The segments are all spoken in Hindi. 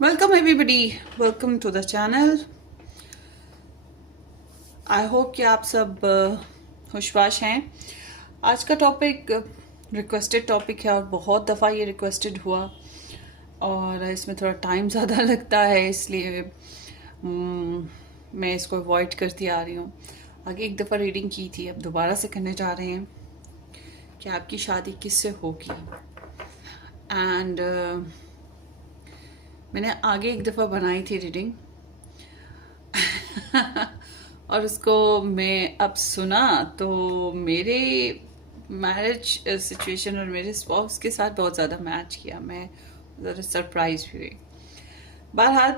Welcome everybody, welcome to the channel. I hope कि आप सब खुशबाश हैं। आज का टॉपिक रिक्वेस्टेड टॉपिक है और बहुत दफ़ा ये रिक्वेस्टेड हुआ और इसमें थोड़ा टाइम ज़्यादा लगता है, इसलिए मैं इसको अवॉइड करती आ रही हूँ। आगे एक दफ़ा रीडिंग की थी, अब दोबारा से करने जा रहे हैं कि आपकी शादी किससे होगी। एंड मैंने आगे एक दफ़ा बनाई थी रीडिंग और उसको मैं अब सुना तो मेरे मैरिज सिचुएशन और मेरे स्पाउस के साथ बहुत ज़्यादा मैच किया। मैं ज़रा सरप्राइज भी हुई। बहरहाल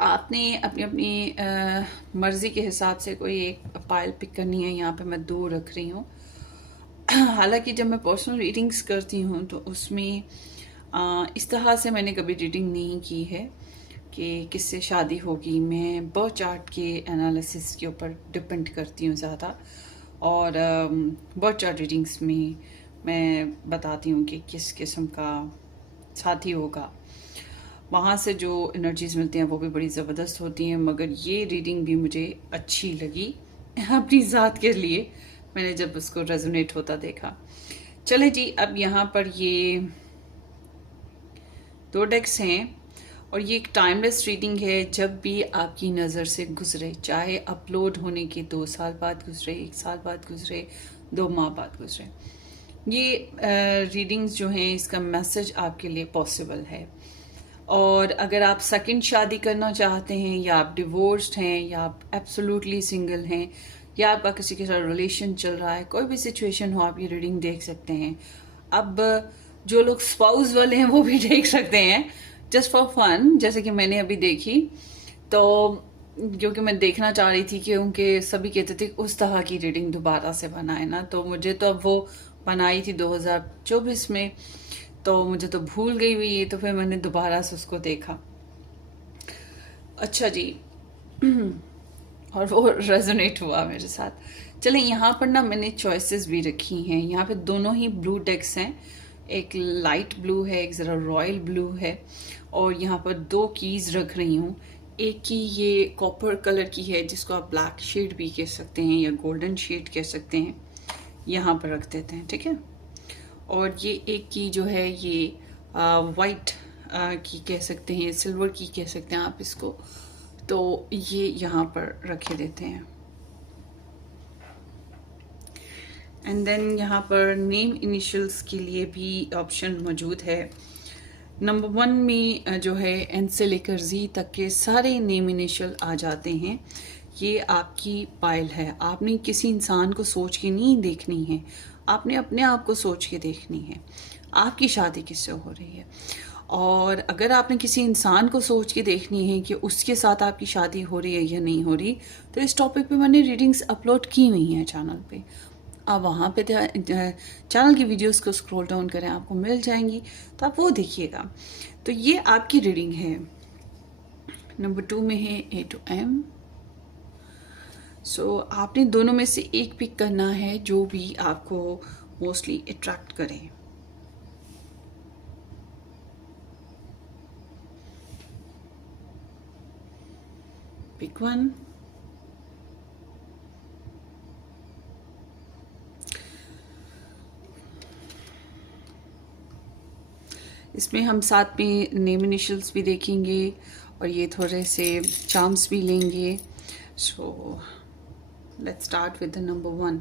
आपने अपनी अपनी मर्ज़ी के हिसाब से कोई एक पाइल पिक करनी है। यहाँ पे मैं 2 रख रही हूँ। हालांकि जब मैं पर्सनल रीडिंग्स करती हूँ तो उसमें इस तरह से मैंने कभी रीडिंग नहीं की है कि किससे शादी होगी। मैं बर्थ चार्ट के एनालिसिस के ऊपर डिपेंड करती हूँ ज़्यादा, और बर्थ चार्ट रीडिंग्स में मैं बताती हूँ कि किस किस्म का साथी होगा। वहाँ से जो एनर्जीज मिलती हैं वो भी बड़ी ज़बरदस्त होती हैं, मगर ये रीडिंग भी मुझे अच्छी लगी अपनी ज़ात के लिए, मैंने जब उसको रेजोनेट होता देखा। चले जी, अब यहाँ पर ये 2 डेक्स हैं और ये एक टाइमलेस रीडिंग है। जब भी आपकी नज़र से गुजरे, चाहे अपलोड होने के 2 साल बाद गुजरे, 1 साल बाद गुजरे, 2 माह बाद गुजरे, ये रीडिंग्स जो हैं इसका मैसेज आपके लिए पॉसिबल है। और अगर आप सेकंड शादी करना चाहते हैं, या आप डिवोर्स्ड हैं, या आप एब्सोल्युटली सिंगल हैं, या आपका किसी के साथ रिलेशन चल रहा है, कोई भी सिचुएशन हो, आप ये रीडिंग देख सकते हैं। अब जो लोग स्पाउस वाले हैं वो भी देख सकते हैं, जस्ट फॉर फन, जैसे कि मैंने अभी देखी। तो क्योंकि मैं देखना चाह रही थी, क्योंकि सभी कहते थे उस तरह की रीडिंग दोबारा से बनाए ना, तो मुझे तो अब वो बनाई थी 2024 में, तो मुझे तो भूल गई हुई है, तो फिर मैंने दोबारा से उसको देखा। अच्छा जी और वो रेजोनेट हुआ मेरे साथ। चलें, यहाँ पर ना मैंने चॉइसेस भी रखी हैं। यहाँ पे दोनों ही ब्लू डेक्स हैं, एक लाइट ब्लू है, एक ज़रा रॉयल ब्लू है, और यहाँ पर 2 कीज़ रख रही हूँ। एक की ये कॉपर कलर की है, जिसको आप ब्लैक शेड भी कह सकते हैं या गोल्डन शेड कह सकते हैं, यहाँ पर रख देते हैं, ठीक है। और ये एक की जो है ये वाइट की कह सकते हैं, सिल्वर की कह सकते हैं आप इसको, तो ये यहाँ पर रखे देते हैं। एंड देन यहाँ पर नेम इनिशियल्स के लिए भी ऑप्शन मौजूद है। नंबर 1 में जो है एन से लेकर जी तक के सारे नेम इनिशियल आ जाते हैं। ये आपकी पाइल है। आपने किसी इंसान को सोच के नहीं देखनी है, आपने अपने आप को सोच के देखनी है आपकी शादी किससे हो रही है। और अगर आपने किसी इंसान को सोच के देखनी है कि उसके साथ आपकी शादी हो रही है या नहीं हो रही, तो इस टॉपिक पे मैंने रीडिंग्स अपलोड की हुई हैं चैनल पे। आप वहाँ पे चैनल की वीडियोस को स्क्रॉल डाउन करें, आपको मिल जाएंगी, तो आप वो देखिएगा। तो ये आपकी रीडिंग है। नंबर 2 में है ए टू एम। सो आपने दोनों में से एक पिक करना है जो भी आपको मोस्टली अट्रैक्ट करे। पिक 1। इसमें हम साथ में नेम इनिशियल्स भी देखेंगे और ये थोड़े से चार्म्स भी लेंगे। So let's start with the number 1।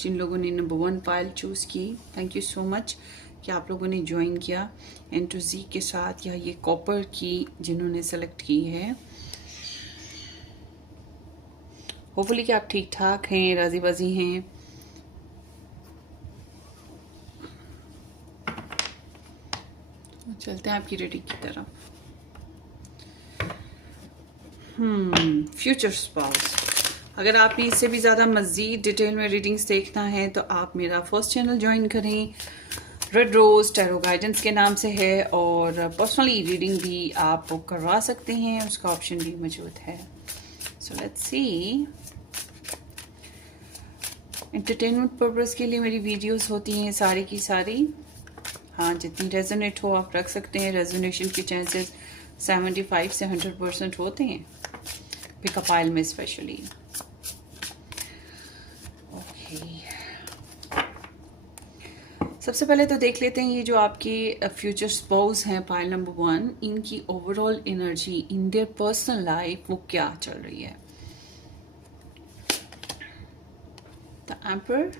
जिन लोगों ने नंबर 1 फाइल चूज़ की, थैंक यू सो मच कि आप लोगों ने ज्वाइन किया एन टू जी के साथ, या ये कॉपर की जिन्होंने सेलेक्ट की है। होपफुली कि आप ठीक ठाक हैं, राजी बाजी हैं। चलते हैं आपकी रीडिंग की तरफ। Future spouse. अगर आपने इससे भी ज़्यादा मज़ीद डिटेल में रीडिंग्स देखना है तो आप मेरा फर्स्ट चैनल ज्वाइन करें, रेड रोज़ टैरो गाइडेंस के नाम से है, और पर्सनली रीडिंग भी आप बुक करवा सकते हैं, उसका ऑप्शन भी मौजूद है। So let's see. Entertainment purpose के लिए मेरी वीडियोस होती हैं सारी की सारी। हाँ, जितनी रेजोनेट हो आप रख सकते हैं। रेजोनेशन के चांसेस 75 से 100% होते हैं पिकअप आइल में स्पेशली। ओके, सबसे पहले तो देख लेते हैं ये जो आपके फ्यूचर स्पाउस हैं पाइल नंबर 1, इनकी overall energy in their personal life वो क्या चल रही है। The emperor,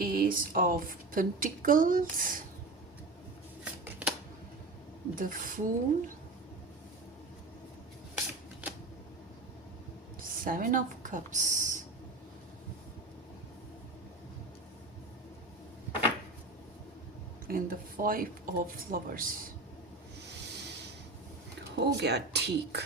ace of pentacles, the fool, Seven of Cups, and the Five of Flowers। हो गया ठीक।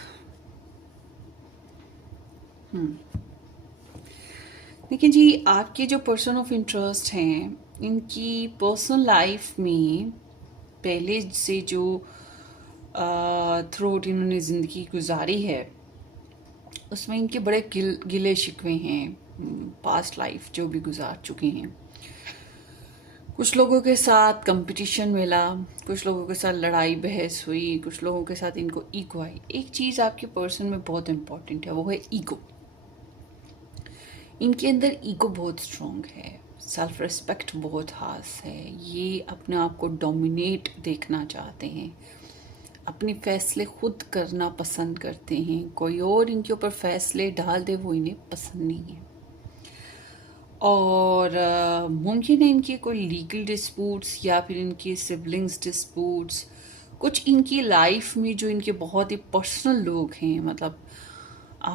देखिए जी, आपके जो पर्सन ऑफ इंटरेस्ट हैं, इनकी पर्सनल लाइफ में पहले से जो थ्रू आउट इन्होंने ज़िंदगी गुजारी है उसमें इनके बड़े गिले शिकवे हैं, पास्ट लाइफ जो भी गुजार चुके हैं। कुछ लोगों के साथ कंपटीशन मिला, कुछ लोगों के साथ लड़ाई बहस हुई, कुछ लोगों के साथ इनको ईगो आई। एक चीज़ आपके पर्सन में बहुत इंपॉर्टेंट है, वो है ईगो। इनके अंदर ईगो बहुत स्ट्रॉन्ग है, सेल्फ रिस्पेक्ट बहुत खास है। ये अपने आप को डोमिनेट देखना चाहते हैं, अपने फैसले खुद करना पसंद करते हैं, कोई और इनके ऊपर फैसले डाल दे वो इन्हें पसंद नहीं है। और मुमकिन है इनके कोई लीगल डिस्प्यूट्स या फिर इनके सिबलिंग्स डिस्प्यूट्स, कुछ इनकी लाइफ में जो इनके बहुत ही पर्सनल लोग हैं, मतलब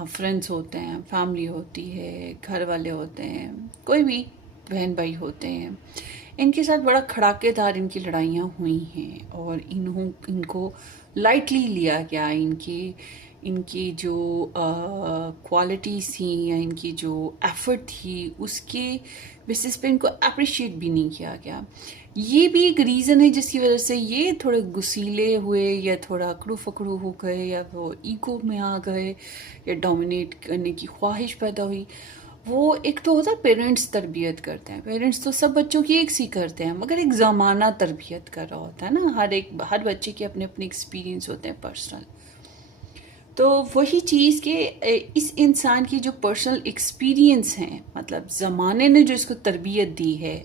फ्रेंड्स होते हैं, फैमिली होती है, घर वाले होते हैं, कोई भी बहन भाई होते हैं, इनके साथ बड़ा खड़ाकेदार इनकी लड़ाइयाँ हुई हैं और इनको लाइटली लिया गया। इनकी जो क्वालिटीज़ थी या इनकी जो एफर्ट थी उसके बेसिस पे इनको अप्रिशिएट भी नहीं किया गया। ये भी एक रीज़न है जिसकी वजह से ये थोड़े गुस्सीले हुए या थोड़ा अकड़ू फकड़ू हो गए या वो ईगो में आ गए या डोमिनेट करने की ख्वाहिश पैदा हुई। वो एक तो होता है पेरेंट्स तरबियत करते हैं, पेरेंट्स तो सब बच्चों की एक सी करते हैं, मगर एक ज़माना तरबियत कर रहा होता है ना। हर बच्चे के अपने अपने एक्सपीरियंस होते हैं पर्सनल। तो वही चीज़ के इस इंसान की जो पर्सनल एक्सपीरियंस हैं, मतलब ज़माने ने जो इसको तरबियत दी है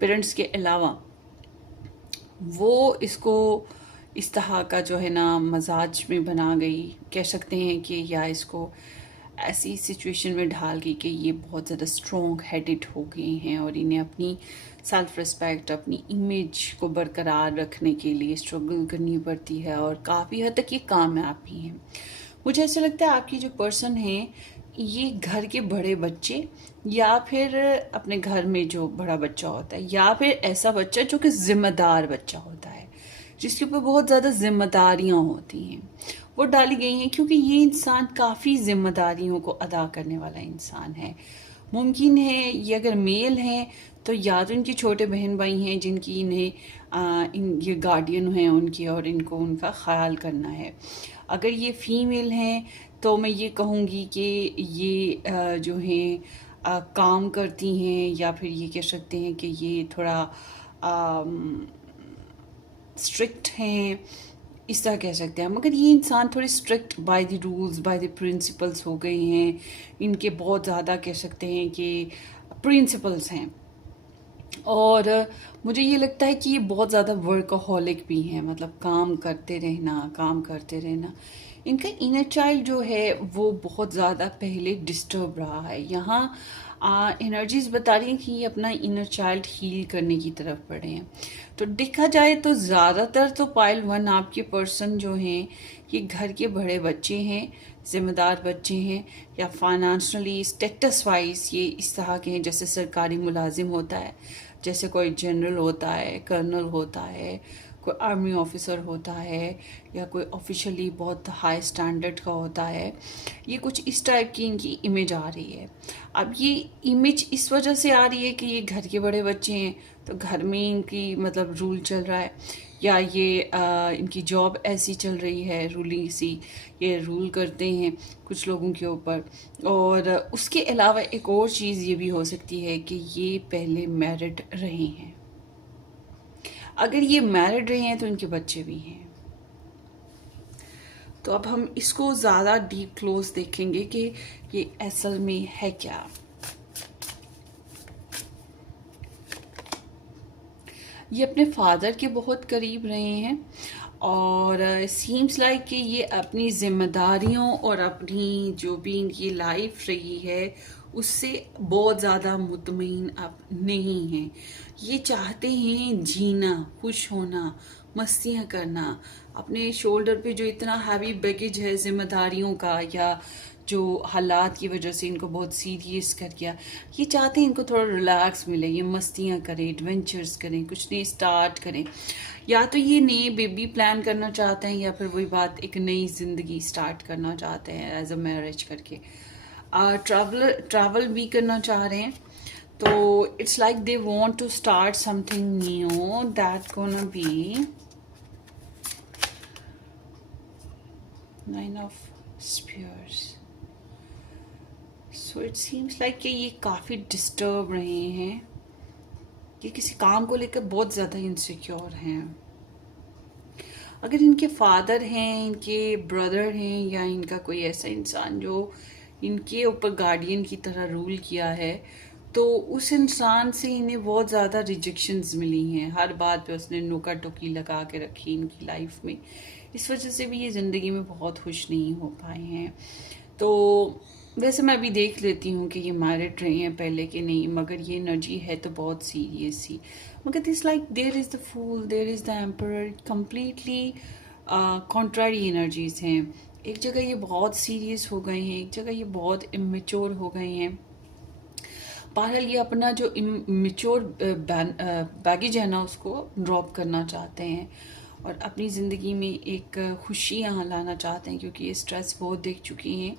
पेरेंट्स के अलावा, वो इसको इस तरह का जो है ना मजाज में बना गई, कह सकते हैं कि, या इसको ऐसी सिचुएशन में ढाल गई कि ये बहुत ज़्यादा स्ट्रॉन्ग हेडेड हो गए हैं और इन्हें अपनी सेल्फ रिस्पेक्ट, अपनी इमेज को बरकरार रखने के लिए स्ट्रगल करनी पड़ती है और काफ़ी हद तक ये कामयाब भी हैं। मुझे ऐसा लगता है आपकी जो पर्सन है ये घर के बड़े बच्चे या फिर अपने घर में जो बड़ा बच्चा होता है या फिर ऐसा बच्चा जो कि ज़िम्मेदार बच्चा होता है, जिसके ऊपर बहुत ज़्यादा जिम्मेदारियाँ होती हैं, वो डाली गई हैं, क्योंकि ये इंसान काफ़ी जिम्मेदारियों को अदा करने वाला इंसान है। मुमकिन है ये अगर मेल हैं तो या तो इनके छोटे बहन भाई हैं जिनकी ये गार्डियन हैं उनकी और इनको उनका ख्याल करना है। अगर ये फीमेल हैं तो मैं ये कहूँगी कि ये जो हैं काम करती हैं या फिर ये कह सकते हैं कि ये थोड़ा स्ट्रिक्ट हैं, इस तरह कह सकते हैं। मगर ये इंसान थोड़े strict by the rules, by the principles हो गए हैं। इनके बहुत ज़्यादा कह सकते हैं कि प्रिंसिपल्स हैं और मुझे ये लगता है कि ये बहुत ज़्यादा वर्कaholic भी हैं, मतलब काम करते रहना। इनका इनर चाइल्ड जो है वो बहुत ज़्यादा पहले डिस्टर्ब रहा है। यहाँ एनर्जीज बता रही हैं कि ये अपना इनर चाइल्ड हील करने की तरफ बढ़े हैं। तो देखा जाए तो ज़्यादातर तो पाइल 1 आपके पर्सन जो हैं ये घर के बड़े बच्चे हैं, ज़िम्मेदार बच्चे हैं, या फाइनेंशियली स्टेटस वाइज ये इस तरह के हैं जैसे सरकारी मुलाजिम होता है, जैसे कोई जनरल होता है, कर्नल होता है, कोई आर्मी ऑफिसर होता है, या कोई ऑफिशियली बहुत हाई स्टैंडर्ड का होता है। ये कुछ इस टाइप की इनकी इमेज आ रही है। अब ये इमेज इस वजह से आ रही है कि ये घर के बड़े बच्चे हैं तो घर में इनकी मतलब रूल चल रहा है, या ये इनकी जॉब ऐसी चल रही है, रूलिंग सी, ये रूल करते हैं कुछ लोगों के ऊपर। और उसके अलावा एक और चीज़ ये भी हो सकती है कि ये पहले मैरिड रहे हैं। अगर ये मैरिड रहे हैं तो इनके बच्चे भी हैं। तो अब हम इसको ज़्यादा डीप क्लोज देखेंगे कि ये असल में है क्या। ये अपने फादर के बहुत करीब रहे हैं और सीम्स लाइक कि ये अपनी जिम्मेदारियों और अपनी जो भी इनकी लाइफ रही है उससे बहुत ज़्यादा मुतमईन अब नहीं हैं। ये चाहते हैं जीना, खुश होना, मस्तियाँ करना। अपने शोल्डर पे जो इतना हैवी बैगेज है जिम्मेदारियों का या जो हालात की वजह से इनको बहुत सीरियस कर गया, ये चाहते हैं इनको थोड़ा रिलैक्स मिले, ये मस्तियाँ करें, एडवेंचर्स करें, कुछ नए स्टार्ट करें। या तो ये नए बेबी प्लान करना चाहते हैं या फिर वही बात एक नई ज़िंदगी स्टार्ट करना चाहते हैं एज अ मैरिज करके। ट्रैवल भी करना चाह रहे हैं। तो it's like they want to start something new that gonna be nine of spears. So it seems like कि ये काफ़ी डिस्टर्ब रहे हैं, ये किसी काम को लेकर बहुत ज़्यादा इनसिक्योर हैं। अगर इनके फादर हैं, इनके ब्रदर हैं या इनका कोई ऐसा इंसान जो इनके ऊपर गार्डियन की तरह रूल किया है, तो उस इंसान से इन्हें बहुत ज़्यादा रिजेक्शंस मिली हैं। हर बात पे उसने नोका टोकी लगा के रखी इनकी लाइफ में। इस वजह से भी ये ज़िंदगी में बहुत खुश नहीं हो पाए हैं। तो वैसे मैं अभी देख लेती हूँ कि ये मैरिड रहे हैं पहले कि नहीं, मगर ये एनर्जी है तो बहुत सीरियस सी। मगर this like there is the fool, there is the emperor, completely contrary energies हैं। एक जगह ये बहुत सीरियस हो गए हैं, एक जगह ये बहुत इमेच्योर हो गए हैं। बहरहाल ये अपना जो इमेच्योर बैगेज है ना उसको ड्रॉप करना चाहते हैं और अपनी ज़िंदगी में एक खुशी यहाँ लाना चाहते हैं, क्योंकि ये स्ट्रेस बहुत देख चुकी हैं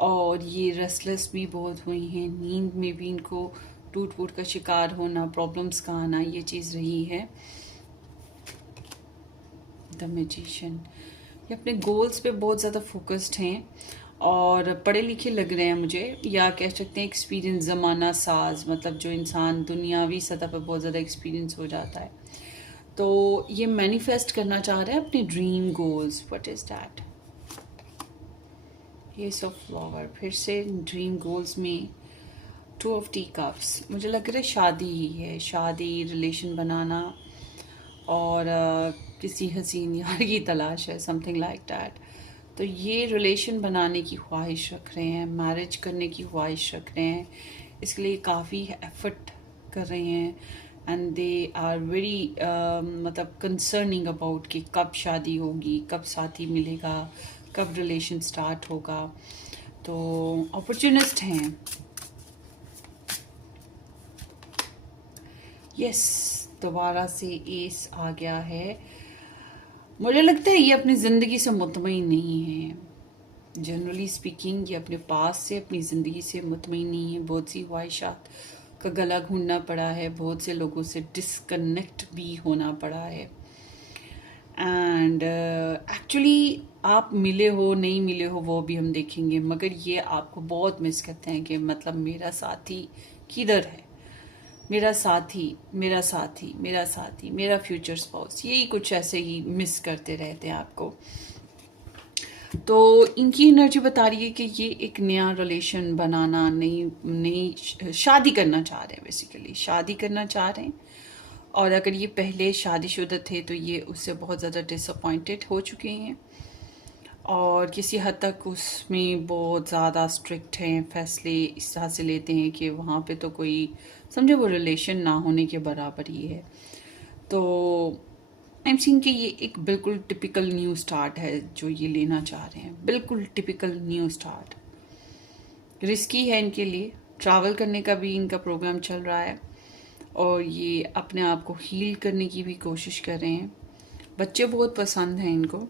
और ये रेस्टलेस भी बहुत हुई हैं। नींद में भी इनको टूट फूट का शिकार होना, प्रॉब्लम्स का आना, ये चीज़ रही है। द मैजिशियन, ये अपने गोल्स पे बहुत ज़्यादा फोकस्ड हैं और पढ़े लिखे लग रहे हैं मुझे, या कह सकते हैं एक्सपीरियंस ज़माना साज, मतलब जो इंसान दुनियावी सतह पर बहुत ज़्यादा एक्सपीरियंस हो जाता है। तो ये मैनिफेस्ट करना चाह रहे हैं अपने dream goals. What is that? S of flower, फिर से ड्रीम गोल्स में टू ऑफ टी कप्स। मुझे लग रहा है शादी ही है, शादी, रिलेशन बनाना और किसी हसीन यार की तलाश है, समथिंग लाइक दैट। तो ये रिलेशन बनाने की ख्वाहिश रख रहे हैं, मैरिज करने की ख्वाहिश रख रहे हैं, इसके लिए काफ़ी एफर्ट कर रहे हैं एंड दे आर वेरी मतलब कंसर्निंग अबाउट कि कब शादी होगी, कब साथी मिलेगा, कब रिलेशन स्टार्ट होगा। तो अपॉर्चुनिस्ट हैं। यस, दोबारा से एस आ गया है। मुझे लगता है ये अपनी ज़िंदगी से मुतमईन नहीं है। जनरली स्पीकिंग ये अपने पास से, अपनी ज़िंदगी से मुतमईन नहीं है। बहुत सी ख्वाहिशात का गला घूंटना पड़ा है, बहुत से लोगों से डिस्कनेक्ट भी होना पड़ा है। एंड एक्चुअली आप मिले हो नहीं मिले हो वो भी हम देखेंगे, मगर ये आपको बहुत मिस करते हैं कि मतलब मेरा साथी किधर है, मेरा साथी, मेरा साथी, मेरा साथी, मेरा फ्यूचर स्पाउस, यही कुछ ऐसे ही मिस करते रहते हैं आपको। तो इनकी एनर्जी बता रही है कि ये एक नया रिलेशन बनाना, नई नई शादी करना चाह रहे हैं, बेसिकली शादी करना चाह रहे हैं। और अगर ये पहले शादीशुदा थे तो ये उससे बहुत ज़्यादा डिसअपॉइंटेड हो चुके हैं और किसी हद तक उसमें बहुत ज़्यादा स्ट्रिक्ट हैं, फैसले इस तरह से लेते हैं कि वहाँ पे तो कोई समझो वो रिलेशन ना होने के बराबर ही है। तो आई एम सीइंग कि ये एक बिल्कुल टिपिकल न्यू स्टार्ट है जो ये लेना चाह रहे हैं, बिल्कुल टिपिकल न्यू स्टार्ट। रिस्की है इनके लिए, ट्रैवल करने का भी इनका प्रोग्राम चल रहा है और ये अपने आप को हील करने की भी कोशिश कर रहे हैं। बच्चे बहुत पसंद हैं इनको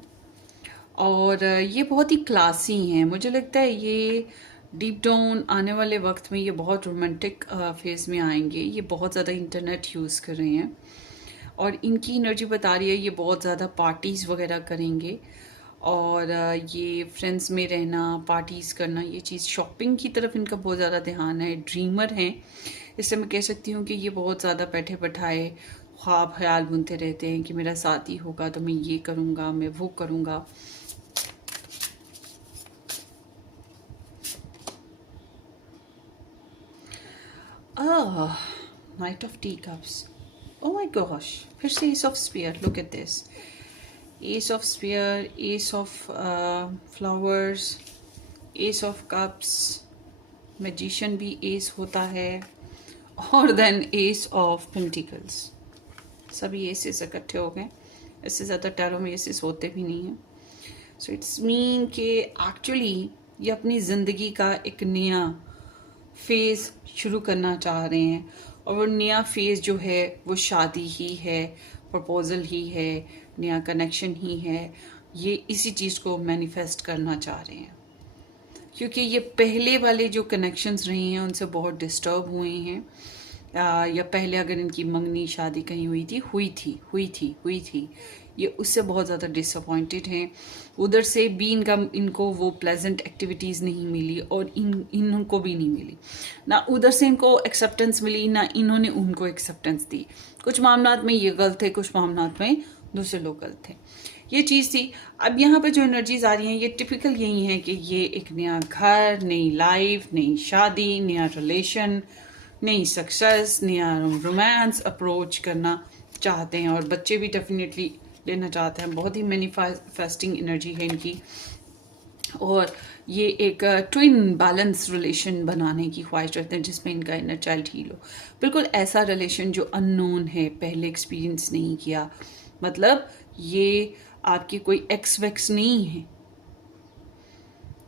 और ये बहुत ही क्लासी हैं। मुझे लगता है ये डीप डाउन आने वाले वक्त में ये बहुत रोमांटिक फेज में आएंगे। ये बहुत ज़्यादा इंटरनेट यूज़ कर रहे हैं और इनकी एनर्जी बता रही है ये बहुत ज़्यादा पार्टीज़ वगैरह करेंगे और ये फ्रेंड्स में रहना, पार्टीज़ करना, ये चीज़, शॉपिंग की तरफ इनका बहुत ज़्यादा ध्यान है। ड्रीमर हैं, इससे मैं कह सकती हूँ कि ये बहुत ज़्यादा बैठे बैठाए ख्वाब ख्याल बुनते रहते हैं कि मेरा शादी होगा तो मैं ये करूँगा, मैं वो करूँगा। Night of T cups, oh my gosh, फिर से S of sphere, look at this, S of sphere, S of flowers, S of cups, magician भी एस होता है, और देन एस ऑफ पेंटिकल्स। सभी एसेस इकट्ठे हो गए। इससे ज़्यादा टैरो में एसेस होते भी नहीं हैं। सो इट्स मीन कि एक्चुअली ये अपनी ज़िंदगी का एक नया फेज़ शुरू करना चाह रहे हैं, और वो नया फेज़ जो है वो शादी ही है, प्रपोजल ही है, नया कनेक्शन ही है। ये इसी चीज़ को मैनिफेस्ट करना चाह रहे हैं, क्योंकि ये पहले वाले जो कनेक्शंस रहे हैं उनसे बहुत डिस्टर्ब हुए हैं। या पहले अगर इनकी मंगनी शादी कहीं हुई थी, ये उससे बहुत ज़्यादा डिसअपॉइंटेड हैं। उधर से भी इनको वो प्लेजेंट एक्टिविटीज़ नहीं मिली, और इनको भी नहीं मिली। ना उधर से इनको एक्सेप्टेंस मिली, ना इन्होंने उनको एक्सेप्टेंस दी। कुछ मामलात में ये गलत थे, कुछ मामलात में दूसरे लोग गलत थे। ये चीज़ थी। अब यहाँ पे जो एनर्जीज आ रही हैं ये टिपिकल यही है कि ये एक नया घर, नई लाइफ, नई शादी, नया रिलेशन, नई सक्सेस, नया रोमांस अप्रोच करना चाहते हैं, और बच्चे भी डेफिनेटली लेना चाहते हैं। बहुत ही मैनिफेस्टिंग एनर्जी है इनकी, और ये एक ट्विन बैलेंस रिलेशन बनाने की ख्वाहिश रखते हैं जिसमें इनका इनर चाइल्ड हील हो। बिल्कुल ऐसा रिलेशन जो अननोन है, पहले एक्सपीरियंस नहीं किया। मतलब ये आपके कोई एक्स वैक्स नहीं है,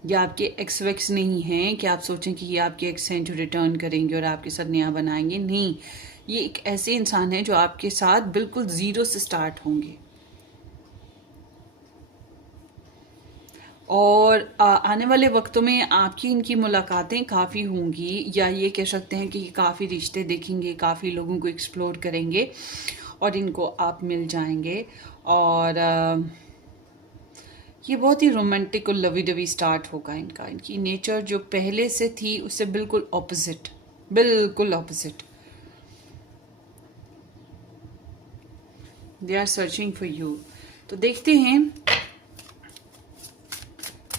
या आपके एक्स वैक्स नहीं है कि आप सोचें कि ये आपके एक्स हैं जो रिटर्न करेंगे और आपके साथ नया बनाएंगे। नहीं, ये एक ऐसे इंसान है जो आपके साथ बिल्कुल ज़ीरो से स्टार्ट होंगे, और आने वाले वक्तों में आपकी इनकी मुलाकातें काफ़ी होंगी, या ये कह सकते हैं कि काफ़ी रिश्ते देखेंगे, काफ़ी लोगों को एक्सप्लोर करेंगे, और इनको आप मिल जाएंगे। और ये बहुत ही रोमांटिक और लवी डवी स्टार्ट होगा इनका। इनकी नेचर जो पहले से थी उससे बिल्कुल ऑपोजिट, बिल्कुल opposite. They are searching for you. तो देखते हैं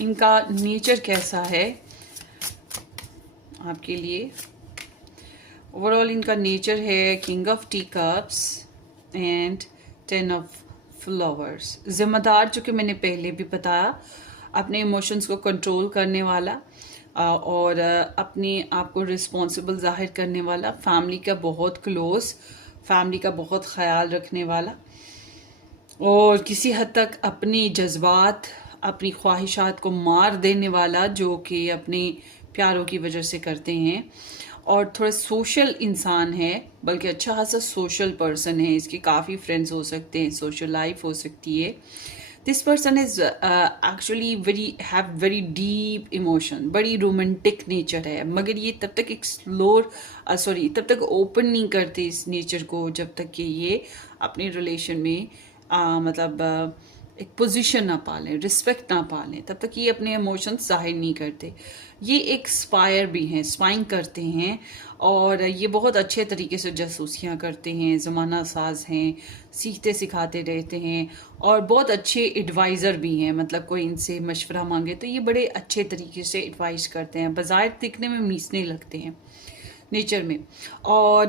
इनका नेचर कैसा है आपके लिए। ओवरऑल इनका नेचर है king of T cups and 10 of flowers. जिम्मेदार, जो कि मैंने पहले भी बताया, अपने इमोशंस को कंट्रोल करने वाला, और अपने आप को रिस्पॉन्सिबल जाहिर करने वाला, फैमिली का बहुत क्लोज, फैमिली का बहुत ख्याल रखने वाला, और किसी हद तक अपनी जज्बात, अपनी ख्वाहिशात को मार देने वाला, जो कि अपने प्यारों की वजह से करते हैं। और थोड़ा सोशल इंसान है, बल्कि अच्छा खासा सोशल पर्सन है। इसके काफ़ी फ्रेंड्स हो सकते हैं, सोशल लाइफ हो सकती है। This person is actually very deep emotion, बड़ी रोमांटिक नेचर है, मगर ये तब तक तब तक ओपन नहीं करते इस नेचर को जब तक कि ये अपने रिलेशन में एक पोजीशन ना पालें, रिस्पेक्ट ना पालें, तब तक ये अपने इमोशंस जाहिर नहीं करते। ये एक स्पायर भी हैं, स्पाइंग करते हैं, और ये बहुत अच्छे तरीके से जासूसियाँ करते हैं, ज़माना साज हैं, सीखते सिखाते रहते हैं, और बहुत अच्छे एडवाइज़र भी हैं। मतलब कोई इनसे मशवरा मांगे तो ये बड़े अच्छे तरीके से एडवाइस करते हैं, बज़ाहिर दिखने में मीसने लगते हैं नेचर में। और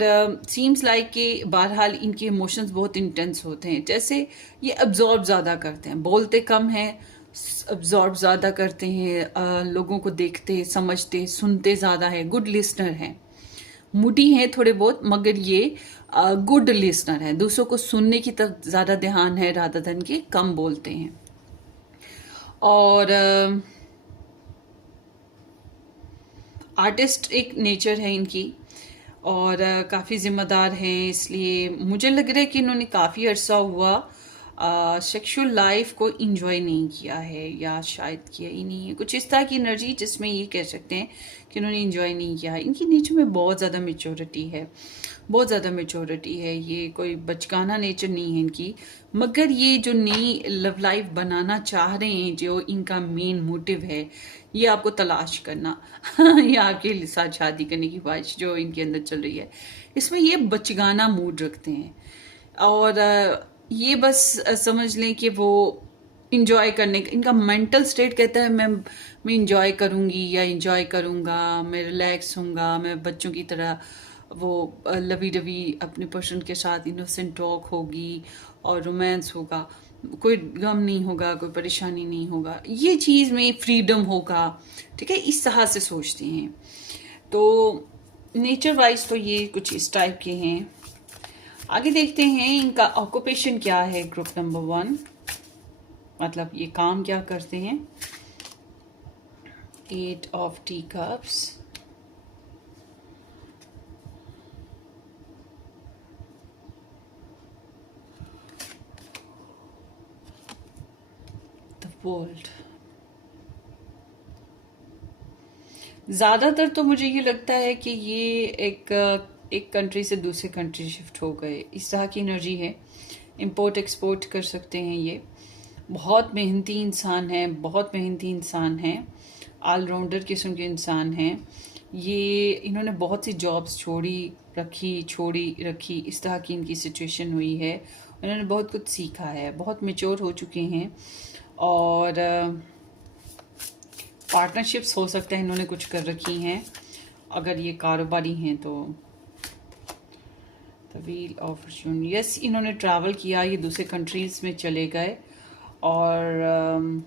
सीम्स लाइक कि बहरहाल इनके इमोशंस बहुत इंटेंस होते हैं। जैसे ये अब्जॉर्ब ज़्यादा करते हैं, बोलते कम हैं, अब्जॉर्ब ज़्यादा करते हैं, लोगों को देखते, समझते, सुनते ज़्यादा है, गुड लिसनर हैं। मुडी हैं थोड़े बहुत, मगर ये गुड लिसनर है, दूसरों को सुनने की तरफ ज़्यादा ध्यान है रादर देन कि कम बोलते हैं। और आर्टिस्ट एक नेचर है इनकी, और काफ़ी ज़िम्मेदार हैं। इसलिए मुझे लग रहा है कि इन्होंने काफ़ी अरसा हुआ सेक्सुअल लाइफ को इंजॉय नहीं किया है, या शायद किया ही नहीं है। कुछ इस तरह की एनर्जी जिसमें ये कह सकते हैं कि इन्होंने इंजॉय नहीं किया है। इनकी नेचर में बहुत ज़्यादा मेच्योरिटी है, बहुत ज़्यादा मेच्योरिटी है। ये कोई बचकाना नेचर नहीं है इनकी, मगर ये जो नई लव लाइफ बनाना चाह रहे हैं, जो इनका मेन मोटिव है, ये आपको तलाश करना या आपके साथ शादी करने की ख्वाहिश जो इनके अंदर चल रही है, इसमें ये बचगाना मूड रखते हैं। और ये बस समझ लें कि वो इंजॉय करने का इनका मेंटल स्टेट कहता है मैं इंजॉय करूँगी या इंजॉय करूँगा, मैं रिलैक्स होऊंगा, मैं बच्चों की तरह वो लवी डवी अपने पर्सन के साथ इनोसेंट टॉक होगी और रोमांस होगा, कोई गम नहीं होगा, कोई परेशानी नहीं होगा, ये चीज़ में फ्रीडम होगा। ठीक है, इस तरह से सोचते हैं। तो नेचर वाइज तो ये कुछ इस टाइप के हैं। आगे देखते हैं इनका ऑक्यूपेशन क्या है। ग्रुप नंबर 1 मतलब ये काम क्या करते हैं। 8 of T cups, the world. ज़्यादातर तो मुझे ये लगता है कि ये एक कंट्री से दूसरे कंट्री शिफ्ट हो गए, इस तरह की एनर्जी है। इंपोर्ट एक्सपोर्ट कर सकते हैं ये। बहुत मेहनती इंसान है, बहुत मेहनती इंसान है, ऑलराउंडर किस्म के इंसान हैं ये। इन्होंने बहुत सी जॉब्स छोड़ी रखी, इस तरह की इनकी सिचुएशन हुई है। इन्होंने बहुत कुछ सीखा है, बहुत मेच्योर हो चुके हैं। और पार्टनरशिप्स हो सकता है इन्होंने कुछ कर रखी हैं अगर ये कारोबारी हैं तो। The wheel of Fortune, yes इन्होंने ट्रैवल किया, ये दूसरे कंट्रीज में चले गए। और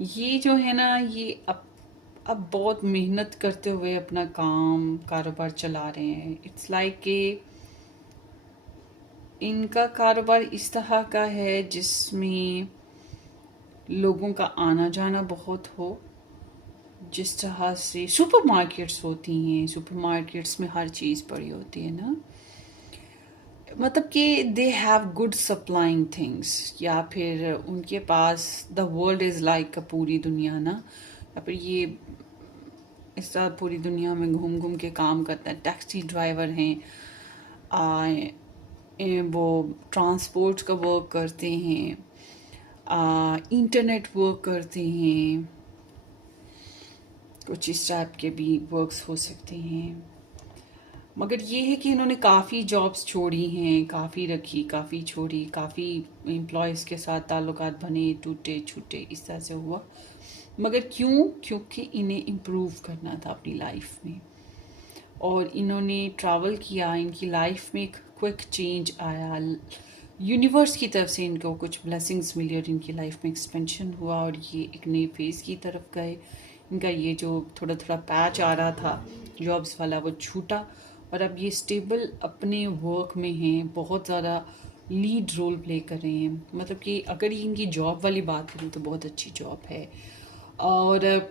ये जो है ना, ये अब बहुत मेहनत करते हुए अपना काम कारोबार चला रहे हैं। इट्स लाइक कि इनका कारोबार इस तरह का है जिसमें लोगों का आना जाना बहुत हो। जिस तरह से सुपरमार्केट्स होती हैं, सुपरमार्केट्स में हर चीज़ पड़ी होती है ना, मतलब कि they have good supplying things, या फिर उनके पास द वर्ल्ड इज़ लाइक पूरी दुनिया ना, या फिर ये इस तरह पूरी दुनिया में घूम घूम के काम करते हैं। टैक्सी ड्राइवर हैं, वो ट्रांसपोर्ट का वर्क करते हैं, इंटरनेट वर्क करते हैं, कुछ इस टाइप के भी वर्क्स हो सकते हैं। मगर ये है कि इन्होंने काफ़ी जॉब्स छोड़ी हैं, काफ़ी रखी, काफ़ी छोड़ी, काफ़ी एम्प्लॉयज़ के साथ ताल्लुकात बने, टूटे छूटे, इस तरह से हुआ। मगर क्यों? क्योंकि इन्हें इम्प्रूव करना था अपनी लाइफ में, और इन्होंने ट्रैवल किया, इनकी लाइफ में एक क्विक चेंज आया, यूनिवर्स की तरफ से इनको कुछ ब्लेसिंग्स मिली और इनकी लाइफ में एक्सपेंशन हुआ और ये एक नई फेज़ की तरफ गए। इनका ये जो थोड़ा थोड़ा पैच आ रहा था जॉब्स वाला, वो छूटा और अब ये स्टेबल अपने वर्क में हैं, बहुत ज़्यादा लीड रोल प्ले कर रहे हैं। मतलब कि अगर ये इनकी जॉब वाली बात करूँ तो बहुत अच्छी जॉब है। और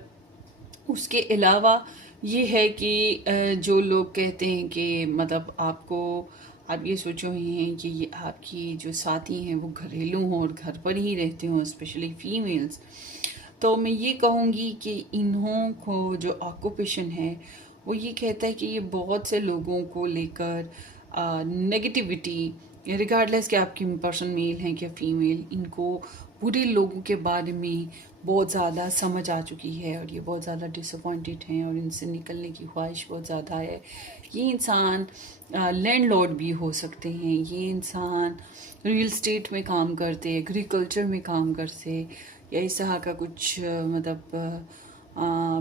उसके अलावा ये है कि जो लोग कहते हैं कि मतलब आप ये सोचो ही हैं कि ये आपकी जो साथी हैं वो घरेलू हों और घर पर ही रहते हों, स्पेशली फीमेल्स, तो मैं ये कहूँगी कि इन्हों को जो ऑक्यूपेशन है वो ये कहता है कि ये बहुत से लोगों को लेकर नेगेटिविटी, रिगार्डलेस कि आपकी पर्सन मेल हैं क्या फीमेल, इनको बुरे लोगों के बारे में बहुत ज़्यादा समझ आ चुकी है और ये बहुत ज़्यादा डिसअपॉइंटेड हैं और इनसे निकलने की ख्वाहिश बहुत ज़्यादा है। ये इंसान लैंडलॉर्ड भी हो सकते हैं, ये इंसान रियल स्टेट में काम करते, एग्रीकल्चर में काम करते, या इस तरह का कुछ मतलब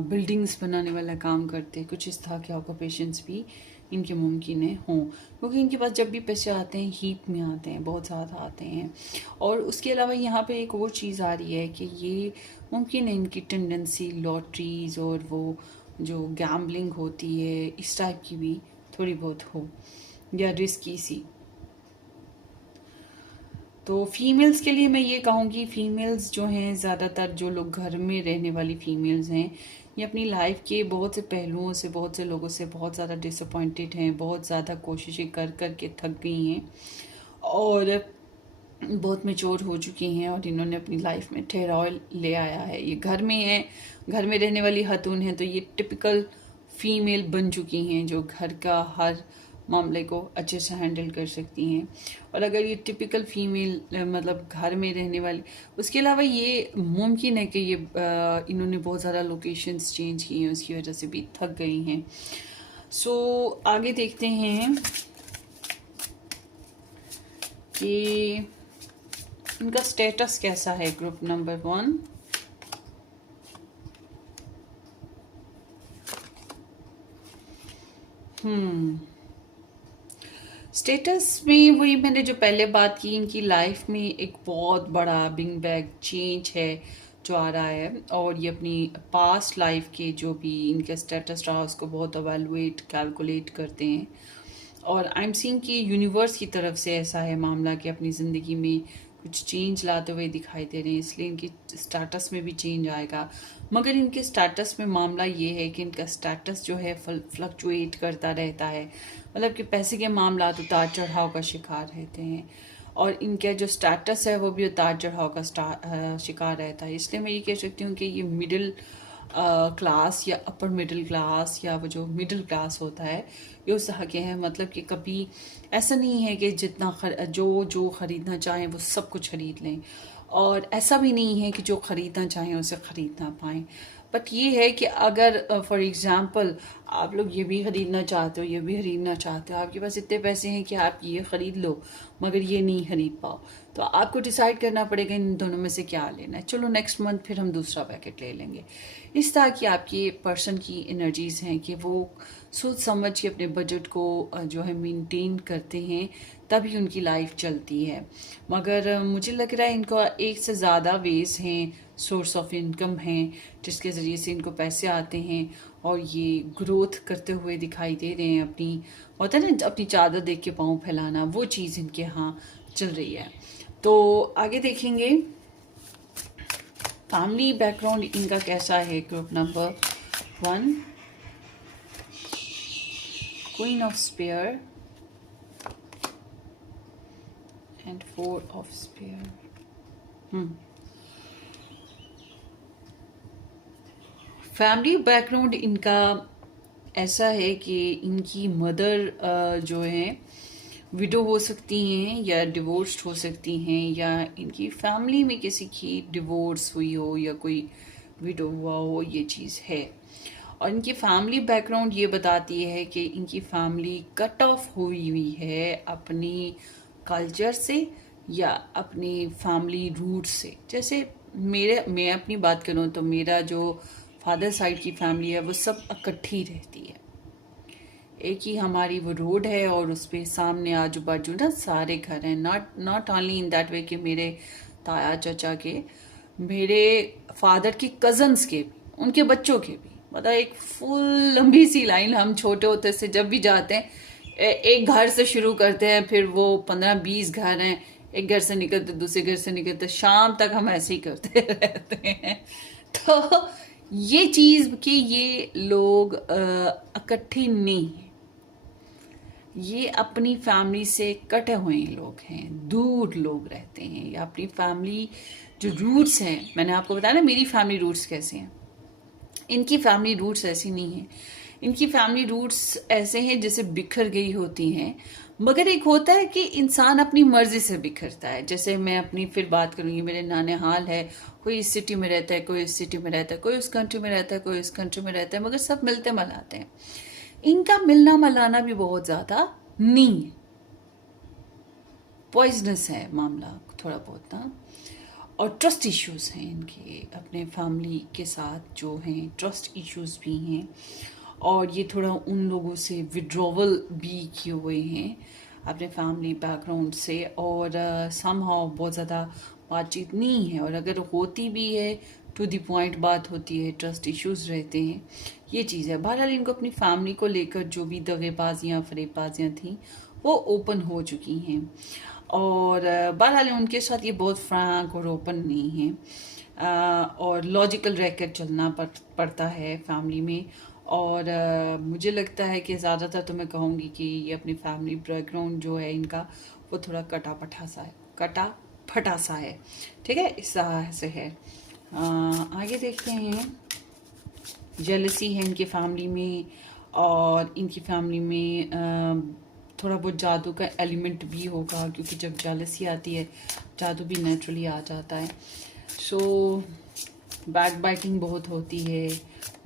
बिल्डिंग्स बनाने वाला काम करते, कुछ इस तरह के ऑक्यूपेशंस भी इनके मुमकिन है हों, क्योंकि इनके पास जब भी पैसे आते हैं हीप में आते हैं, बहुत ज़्यादा आते हैं। और उसके अलावा यहाँ पे एक और चीज़ आ रही है कि ये मुमकिन है इनकी टेंडेंसी लॉटरीज और वो जो गैम्बलिंग होती है इस टाइप की भी थोड़ी बहुत हो, या रिस्की सी। तो फीमेल्स के लिए मैं ये कहूँगी, फीमेल्स जो हैं, ज़्यादातर जो लोग घर में रहने वाली फीमेल्स हैं, ये अपनी लाइफ के बहुत से पहलुओं से, बहुत से लोगों से बहुत ज़्यादा डिसअपॉइंटेड हैं, बहुत ज़्यादा कोशिशें कर कर के थक गई हैं और बहुत मेच्योर हो चुकी हैं और इन्होंने अपनी लाइफ में ठहराव ले आया है। ये घर में है, घर में रहने वाली खातून है, तो ये टिपिकल फीमेल बन चुकी हैं जो घर का हर मामले को अच्छे से हैंडल कर सकती हैं। और अगर ये टिपिकल फीमेल मतलब घर में रहने वाली, उसके अलावा ये मुमकिन है कि ये इन्होंने बहुत ज़्यादा लोकेशंस चेंज की हैं, उसकी वजह से भी थक गई हैं। सो आगे देखते हैं कि इनका स्टेटस कैसा है ग्रुप नंबर 1। स्टेटस में वही मैंने जो पहले बात की, इनकी लाइफ में एक बहुत बड़ा बिग बैंग चेंज है जो आ रहा है, और ये अपनी पास्ट लाइफ के जो भी इनका स्टेटस रहा उसको बहुत अवेलुएट कैलकुलेट करते हैं। और आई एम सीइंग कि यूनिवर्स की तरफ से ऐसा है मामला कि अपनी ज़िंदगी में कुछ चेंज लाते हुए दिखाई दे रहे हैं, इसलिए इनकी स्टेटस में भी चेंज आएगा। मगर इनके स्टेटस में मामला ये है कि इनका स्टेटस जो है फ्लक्चुएट करता रहता है, मतलब कि पैसे के मामला उतार चढ़ाव का शिकार रहते हैं, और इनका जो स्टेटस है वो भी उतार चढ़ाव का शिकार रहता है। इसलिए मैं ये कह सकती हूँ कि ये मिडिल क्लास या अपर मिडिल क्लास या वो जो मिडिल क्लास होता है ये उस तरह के हैं। मतलब कि कभी ऐसा नहीं है कि जितना जो खरीदना चाहें वो सब कुछ खरीद लें, और ऐसा भी नहीं है कि जो खरीदना चाहें उसे खरीद ना पाएँ। बट ये है कि अगर फॉर एग्ज़ाम्पल आप लोग ये भी ख़रीदना चाहते हो, ये भी ख़रीदना चाहते हो, आपके पास इतने पैसे हैं कि आप ये ख़रीद लो मगर ये नहीं ख़रीद पाओ, तो आपको डिसाइड करना पड़ेगा इन दोनों में से क्या लेना है। चलो नेक्स्ट मंथ फिर हम दूसरा पैकेट ले लेंगे। इस तरह की आपकी पर्सन की एनर्जीज़ हैं कि वो सोच समझ के अपने बजट को जो है मेंटेन करते हैं, तभी उनकी लाइफ चलती है। मगर मुझे लग रहा है इनको एक से ज़्यादा वेज हैं, सोर्स ऑफ इनकम हैं जिसके ज़रिए से इनको पैसे आते हैं, और ये ग्रोथ करते हुए दिखाई दे रहे हैं। अपनी होता है ना अपनी चादर देख के पाँव फैलाना, वो चीज़ इनके यहाँ चल रही है। तो आगे देखेंगे फैमिली बैकग्राउंड इनका कैसा है। Group number 1, queen of spear and 4 of spear. Family background इनका ऐसा है कि इनकी मदर जो है विडो हो सकती हैं या डिवोर्स्ड हो सकती हैं, या इनकी फैमिली में किसी की डिवोर्स हुई हो या कोई विडो हुआ हो, ये चीज़ है। और इनकी फैमिली बैकग्राउंड ये बताती है कि इनकी फैमिली कट ऑफ हुई है अपनी कल्चर से या अपनी फैमिली रूट से। जैसे मैं अपनी बात करूँ तो मेरा जो फादर साइड की फैमिली है वो सब इकट्ठी रहती है, एक ही हमारी वो रोड है और उस पे सामने आजू बाजू ना सारे घर हैं। Not only in that way कि मेरे ताया चाचा के, मेरे फादर की कजन्स के भी, उनके बच्चों के भी, मतलब एक फुल लंबी सी लाइन। हम छोटे होते से जब भी जाते हैं एक घर से शुरू करते हैं, फिर वो 15-20 घर हैं, एक घर से निकलते दूसरे घर से निकलते, शाम तक हम ऐसे ही करते रहते हैं। तो ये चीज़ कि ये लोग इकट्ठे नहीं हैं, ये अपनी फैमिली से कटे हुए लोग हैं, दूर लोग रहते हैं, या अपनी फैमिली जो रूट्स हैं, मैंने आपको बताया ना मेरी फैमिली रूट्स कैसे हैं, इनकी फैमिली रूट्स ऐसी नहीं है। इनकी फैमिली रूट्स ऐसे हैं जैसे बिखर गई होती हैं, मगर एक होता है कि इंसान अपनी मर्जी से बिखरता है। जैसे मैं अपनी फिर बात करूँगी, मेरे नानेहाल है, कोई इस सिटी में रहता है, कोई इस सिटी में रहता है, कोई उस कंट्री में रहता है, कोई इस कंट्री में रहता है, मगर सब मिलते मलाते हैं। इनका मिलना मलाना भी बहुत ज़्यादा नहीं है, पॉइजनस है मामला थोड़ा बहुत ना। और ट्रस्ट इश्यूज हैं इनके अपने फैमिली के साथ, जो हैं ट्रस्ट इश्यूज भी हैं, और ये थोड़ा उन लोगों से विड्रॉवल भी किए हुए हैं अपने फैमिली बैकग्राउंड से, और समहाउ बहुत ज़्यादा बातचीत नहीं है, और अगर होती भी है टू द पॉइंट बात होती है, ट्रस्ट इश्यूज रहते हैं, ये चीज़ है। बहरहाल इनको अपनी फैमिली को लेकर जो भी दगेबाजियाँ फरेबबाजियाँ थी वो ओपन हो चुकी हैं, और बहरहाल उनके साथ ये बहुत फ्रैंक और ओपन नहीं है, और लॉजिकल रहकर चलना पड़ता है फैमिली में। और मुझे लगता है कि ज़्यादातर तो मैं कहूँगी कि ये अपनी फैमिली बैकग्राउंड जो है इनका वो थोड़ा कटा फटा सा है, ठीक है, इस तरह से है। आगे देखते हैं, जेलसी है इनकी फैमिली में, और इनकी फैमिली में थोड़ा बहुत जादू का एलिमेंट भी होगा, क्योंकि जब जेलसी आती है जादू भी नेचुरली आ जाता है। सो बैक बाइटिंग बहुत होती है,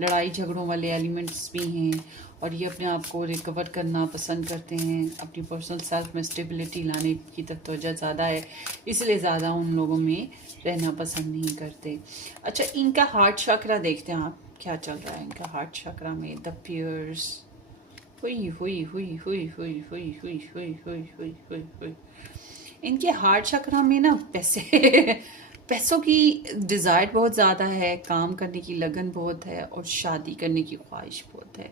लड़ाई झगड़ों वाले एलिमेंट्स भी हैं, और ये अपने आप को रिकवर करना पसंद करते हैं, अपनी पर्सनल सेल्फ में स्टेबिलिटी लाने की तरफ तवज्जो ज़्यादा है, इसलिए ज़्यादा उन लोगों में रहना पसंद नहीं करते। अच्छा, इनका हार्ट चक्रा देखते हैं आप, क्या चल रहा है इनका हार्ट चक्रा में। द पियर्स, हुई हुई हुई हुई हुई हुई हुई हुई हुई हुई हुई हुई। इनके हार्ट चक्रा में ना पैसे पैसों की डिज़ायर बहुत ज़्यादा है, काम करने की लगन बहुत है, और शादी करने की ख्वाहिश बहुत है।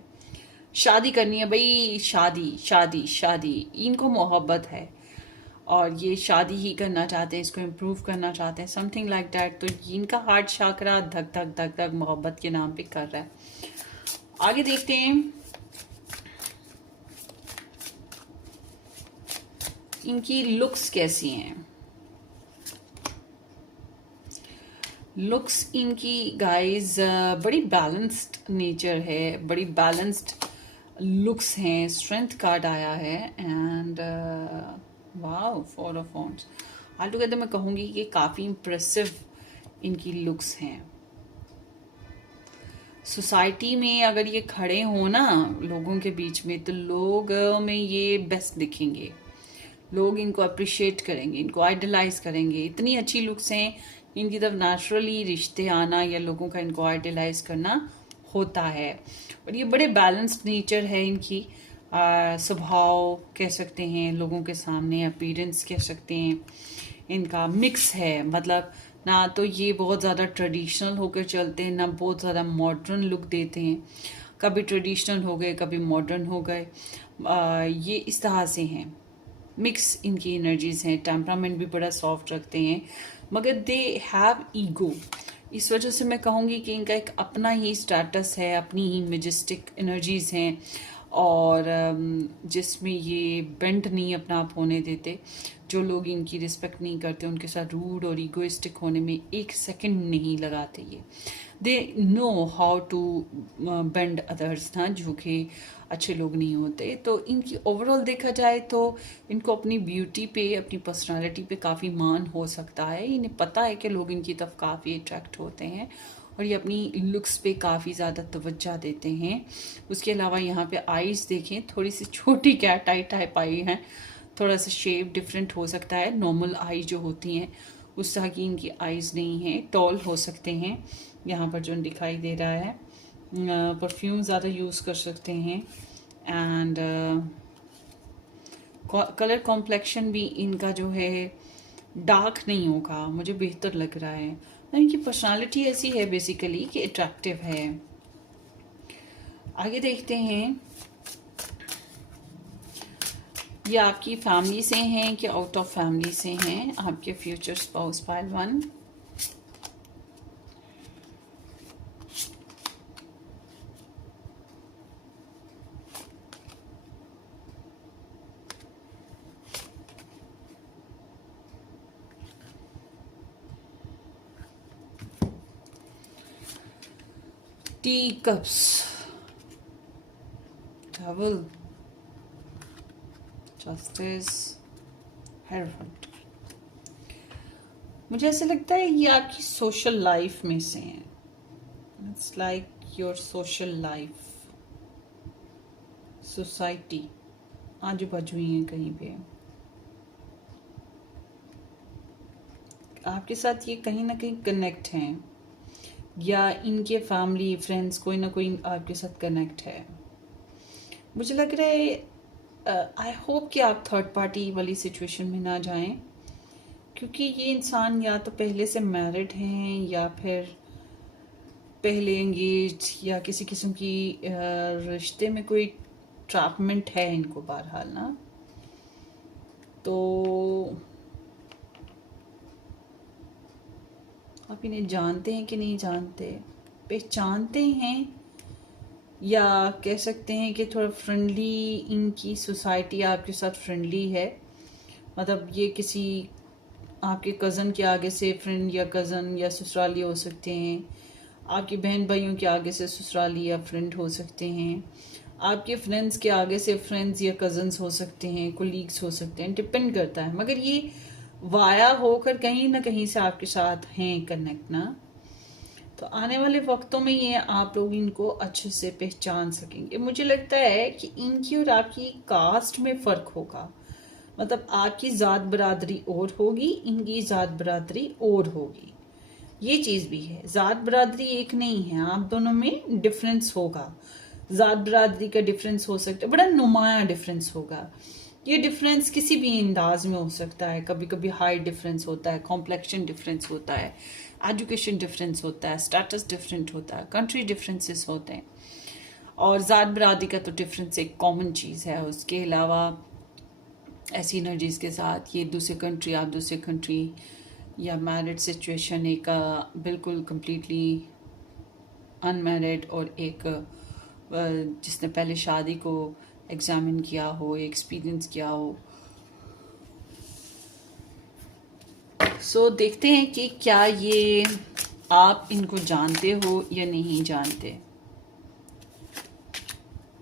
शादी करनी है भाई, शादी शादी शादी, इनको मोहब्बत है और ये शादी ही करना चाहते हैं, इसको इम्प्रूव करना चाहते हैं, समथिंग लाइक दैट। तो इनका हार्ट चक्रा धक धक धक धक मोहब्बत के नाम पे कर रहा है। आगे देखते हैं इनकी लुक्स कैसी हैं। लुक्स इनकी गाइस बड़ी बैलेंस्ड नेचर है, बड़ी बैलेंस्ड लुक्स हैं। स्ट्रेंथ कार्ड आया है and wow, 4 of wands. All together मैं कहूँगी कि काफ़ी इम्प्रेसिव इनकी लुक्स हैं। सोसाइटी में अगर ये खड़े हो ना लोगों के बीच में, तो लोगों में ये बेस्ट दिखेंगे, लोग इनको अप्रिशिएट करेंगे, इनको आइडलाइज करेंगे। इतनी अच्छी लुक्स हैं इनकी तरफ, नेचुरली रिश्ते आना या लोगों का इनको आइडलाइज करना होता है। और ये बड़े बैलेंस्ड नेचर है इनकी, स्वभाव कह सकते हैं, लोगों के सामने अपीयरेंस कह सकते हैं, इनका मिक्स है। मतलब ना तो ये बहुत ज़्यादा ट्रेडिशनल होकर चलते हैं, ना बहुत ज़्यादा मॉडर्न लुक देते हैं। कभी ट्रेडिशनल हो गए, कभी मॉडर्न हो गए, ये इस तरह से हैं। मिक्स इनकी एनर्जीज हैं। टेम्परामेंट भी बड़ा सॉफ्ट रखते हैं, मगर दे हैव ईगो। इस वजह से मैं कहूँगी कि इनका एक अपना ही स्टेटस है, अपनी ही मेजेस्टिक एनर्जीज हैं, और जिसमें ये बेंड नहीं अपना आप होने देते। जो लोग इनकी रिस्पेक्ट नहीं करते उनके साथ रूड और ईगोइस्टिक होने में एक सेकंड नहीं लगाते। ये they know how to bend others ना, जो कि अच्छे लोग नहीं होते। तो इनकी ओवरऑल देखा जाए तो इनको अपनी ब्यूटी पे, अपनी पर्सनालिटी पे काफ़ी मान हो सकता है। इन्हें पता है कि लोग इनकी तरफ काफ़ी अट्रैक्ट होते हैं, और ये अपनी लुक्स पे काफ़ी ज़्यादा तवज्जो देते हैं। उसके अलावा यहाँ पे आईज देखें, थोड़ी सी छोटी कैट आई टाइप आई हैं, थोड़ा सा शेप डिफरेंट हो सकता है। नॉर्मल आई जो होती हैं उस तरह की इनकी आईज नहीं है, टॉल हो सकते हैं। यहाँ पर जो दिखाई दे रहा है, परफ्यूम ज़्यादा यूज़ कर सकते हैं, एंड कलर कॉम्प्लेक्शन भी इनका जो है डार्क नहीं होगा, मुझे बेहतर लग रहा है। इनकी पर्सनालिटी ऐसी है बेसिकली कि अट्रैक्टिव है। आगे देखते हैं, ये आपकी फैमिली से हैं कि आउट ऑफ फैमिली से हैं, आपके future spouse. Pile 1, T cups, double, justice, hierophant. मुझे ऐसा लगता है ये आपकी सोशल लाइफ में से हैं। It's like your social life, society आजू बाजू ही है कहीं पे। आपके साथ ये कहीं ना कहीं कनेक्ट हैं, या इनके फैमिली फ्रेंड्स कोई ना कोई आपके साथ कनेक्ट है। मुझे लग रहा है आई होप कि आप थर्ड पार्टी वाली सिचुएशन में ना जाएं, क्योंकि ये इंसान या तो पहले से मैरिड हैं या फिर पहले एंगेज, या किसी किस्म की रिश्ते में कोई ट्रैपमेंट है इनको बहरहाल ना। तो आप इन्हें जानते हैं कि नहीं जानते, पहचानते हैं, या कह सकते हैं कि थोड़ा फ्रेंडली इनकी सोसाइटी आपके साथ फ्रेंडली है। मतलब ये किसी आपके कज़न के आगे से फ्रेंड या कज़न या ससुराली हो सकते हैं, आपकी बहन भाइयों के आगे से ससुराली या फ्रेंड हो सकते हैं, आपके फ्रेंड्स के आगे से फ्रेंड्स या कज़न्स हो सकते हैं, कोलीग्स हो सकते हैं, डिपेंड करता है। मगर ये वाया होकर कहीं ना कहीं से आपके साथ हैं कनेक्ट ना। तो आने वाले वक्तों में ये आप लोग इनको अच्छे से पहचान सकेंगे। मुझे लगता है कि इनकी और आपकी कास्ट में फ़र्क होगा, मतलब आपकी ज़ात बरादरी और होगी, इनकी ज़ात बरादरी और होगी। ये चीज़ भी है, ज़ात बरादरी एक नहीं है, आप दोनों में डिफरेंस होगा। ज़ात बरादरी का डिफरेंस हो सकता है, बड़ा नुमाया डिफरेंस होगा। ये डिफरेंस किसी भी अंदाज में हो सकता है, कभी कभी हाइट डिफरेंस होता है, कॉम्प्लेक्शन डिफरेंस होता है, एजुकेशन डिफरेंस होता है, स्टेटस डिफरेंट होता है, कंट्री डिफरेंसेस होते हैं। और ज़ात बरादरी का तो डिफरेंस एक कॉमन चीज़ है। उसके अलावा ऐसी एनर्जीज़ के साथ ये दूसरे कंट्री, आप दूसरे कंट्री, या मैरिड सिचुएशन एक बिल्कुल कम्प्लीटली अनमैरिड, और एक जिसने पहले शादी को एग्जामिन किया हो, एक्सपीरियंस किया हो। सो देखते हैं कि क्या ये आप इनको जानते हो या नहीं जानते,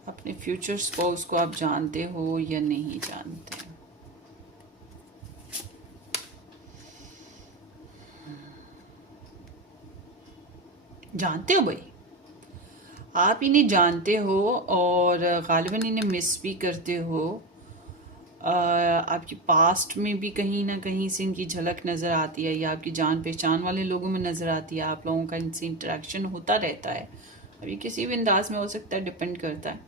अपने फ्यूचर स्पाउस को आप जानते हो या नहीं जानते। जानते हो भाई, आप इन्हें जानते हो और गालिबन इन्हें मिस भी करते हो। आपकी पास्ट में भी कहीं ना कहीं से इनकी झलक नज़र आती है, या आपकी जान पहचान वाले लोगों में नज़र आती है। आप लोगों का इनसे इंटरेक्शन होता रहता है, अभी किसी भी अंदाज में हो सकता है, डिपेंड करता है।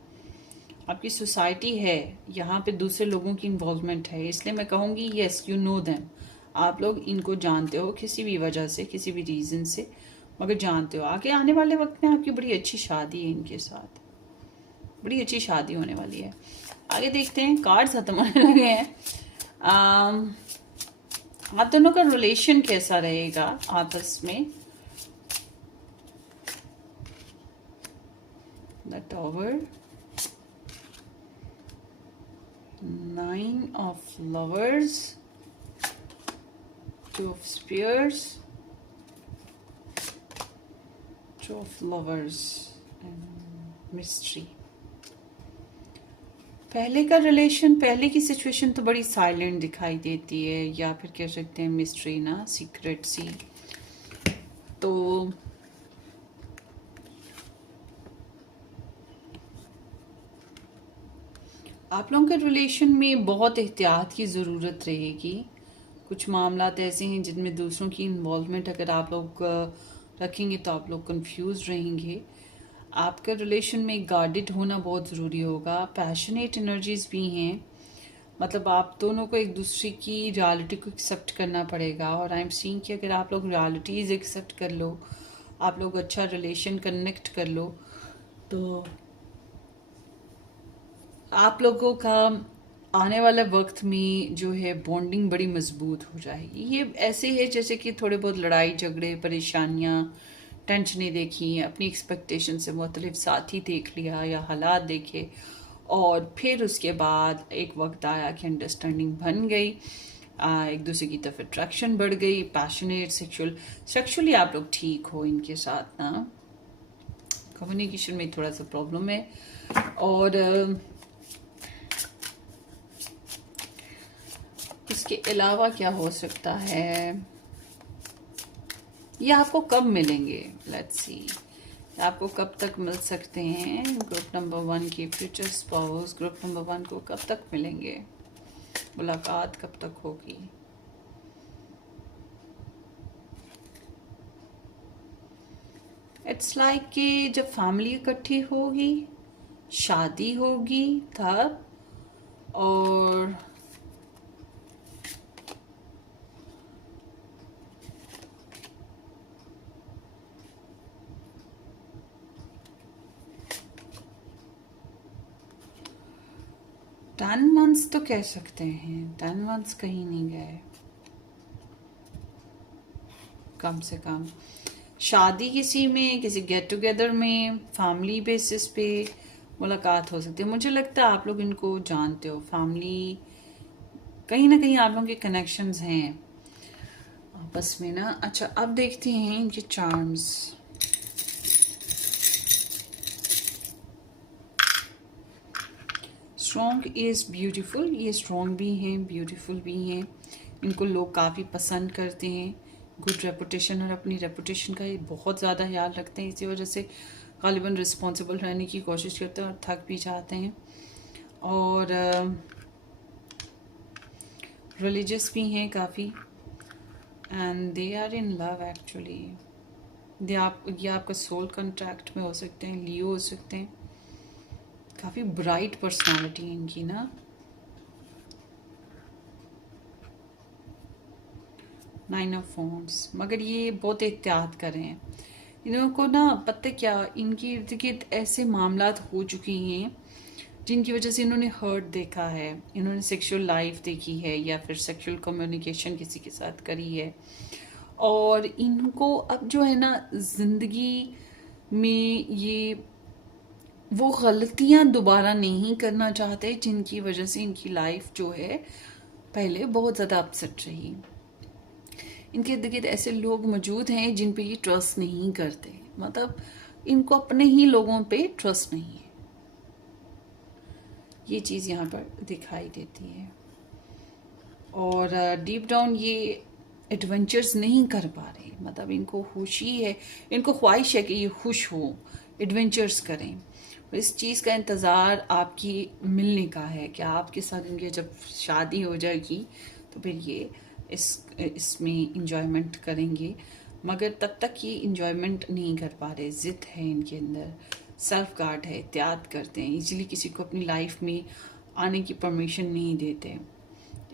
आपकी सोसाइटी है, यहाँ पे दूसरे लोगों की इन्वॉल्वमेंट है, इसलिए मैं कहूँगी येस यू नो देम। आप लोग इनको जानते हो किसी भी वजह से, किसी भी रीज़न से, मगर जानते हो। आगे आने वाले वक्त में आपकी बड़ी अच्छी शादी है इनके साथ, बड़ी अच्छी शादी होने वाली है। आगे देखते हैं, कार्ड्स खत्म होने लगे हैं। आप दोनों का रिलेशन कैसा रहेगा आपस में। The tower, 9 of lovers, 2 of spears, 2 of lovers and mystery। पहले का रिलेशन, पहले की सिचुएशन तो बड़ी साइलेंट दिखाई देती है, या फिर कह सकते हैं मिस्ट्री ना, सीक्रेट सी। तो आप लोगों के रिलेशन में बहुत एहतियात की ज़रूरत रहेगी। कुछ मामलात ऐसे हैं जिनमें दूसरों की इन्वॉल्वमेंट अगर आप लोग रखेंगे तो आप लोग कंफ्यूज रहेंगे। आपका रिलेशन में गार्डेड होना बहुत ज़रूरी होगा। पैशनेट एनर्जीज भी हैं, मतलब आप दोनों को एक दूसरे की रियलिटी को एक्सेप्ट करना पड़ेगा। और आई एम सीइंग कि अगर आप लोग रियलिटीज़ एक्सेप्ट कर लो, आप लोग अच्छा रिलेशन कनेक्ट कर लो, तो आप लोगों का आने वाले वक्त में जो है बॉन्डिंग बड़ी मजबूत हो जाएगी। ये ऐसे है जैसे कि थोड़े बहुत लड़ाई झगड़े, परेशानियाँ, टेंशनें देखी, अपनी एक्सपेक्टेशन से मुख्तलिफ साथी देख लिया या हालात देखे, और फिर उसके बाद एक वक्त आया कि अंडरस्टैंडिंग बन गई, एक दूसरे की तरफ अट्रैक्शन बढ़ गई, पैशनेट सेक्सुअली आप लोग ठीक हो इनके साथ ना। कम्युनिकेशन में थोड़ा सा प्रॉब्लम है। और इसके अलावा क्या हो सकता है, ये आपको कब मिलेंगे, लेट्स सी, आपको कब तक मिल सकते हैं। ग्रुप नंबर 1 के फ्यूचर स्पाउस ग्रुप नंबर 1 को कब तक मिलेंगे, मुलाकात कब तक होगी। इट्स लाइक कि जब फैमिली इकट्ठी होगी, शादी होगी तब, और टेन मंथ्स तो कह सकते हैं, 10 मंथ्स कहीं नहीं गए। कम से कम शादी किसी में, किसी गेट टुगेदर में, फैमिली बेसिस पे मुलाकात हो सकती है। मुझे लगता है आप लोग इनको जानते हो, फैमिली कहीं ना कहीं आप लोगों के कनेक्शंस हैं आपस में ना। अच्छा, अब देखते हैं इनके चार्म्स। स्ट्रॉन्ग इज़ ब्यूटीफुल, ये स्ट्रॉन्ग भी हैं, ब्यूटीफुल भी हैं, इनको लोग काफ़ी पसंद करते हैं, गुड रेपुटेशन और अपनी रेपुटेशन का ये बहुत ज़्यादा ख्याल रखते हैं, इसी वजह से गालिबन रिस्पॉन्सिबल रहने की कोशिश करते हैं और थक भी जाते हैं। और रिलीजियस भी हैं काफ़ी, and they are in love actually. ये आपका सोल कॉन्ट्रैक्ट में हो सकते हैं, लियो हो सकते हैं। काफ़ी ब्राइट पर्सनालिटी है इनकी ना। नाइन ऑफ फोन्स, मगर ये बहुत एहतियात कर रहे हैं। इन लोगों को ना पता क्या, इनके इर्द गिर्द ऐसे मामलात हो चुके हैं जिनकी वजह से इन्होंने हर्ट देखा है, इन्होंने सेक्सुअल लाइफ देखी है या फिर सेक्सुअल कम्युनिकेशन किसी के साथ करी है, और इनको अब जो है ना ज़िंदगी में ये वो गलतियां दोबारा नहीं करना चाहते जिनकी वजह से इनकी लाइफ जो है पहले बहुत ज़्यादा अपसेट रही। इनके इर्द गिर्द ऐसे लोग मौजूद हैं जिन पे ये ट्रस्ट नहीं करते, मतलब इनको अपने ही लोगों पे ट्रस्ट नहीं है। ये चीज़ यहाँ पर दिखाई देती है। और डीप डाउन ये एडवेंचर्स नहीं कर पा रहे, मतलब इनको खुशी है, इनको ख्वाहिश है कि ये खुश हो, एडवेंचर्स करें। इस चीज़ का इंतज़ार आपकी मिलने का है कि आपके साथ इनकी जब शादी हो जाएगी तो फिर ये इसमें इंजॉयमेंट करेंगे, मगर तब तक ये इंजॉयमेंट नहीं कर पा रहे। ज़िद है इनके अंदर, सेल्फ गार्ड है, एहतियात करते हैं, इजीली किसी को अपनी लाइफ में आने की परमिशन नहीं देते।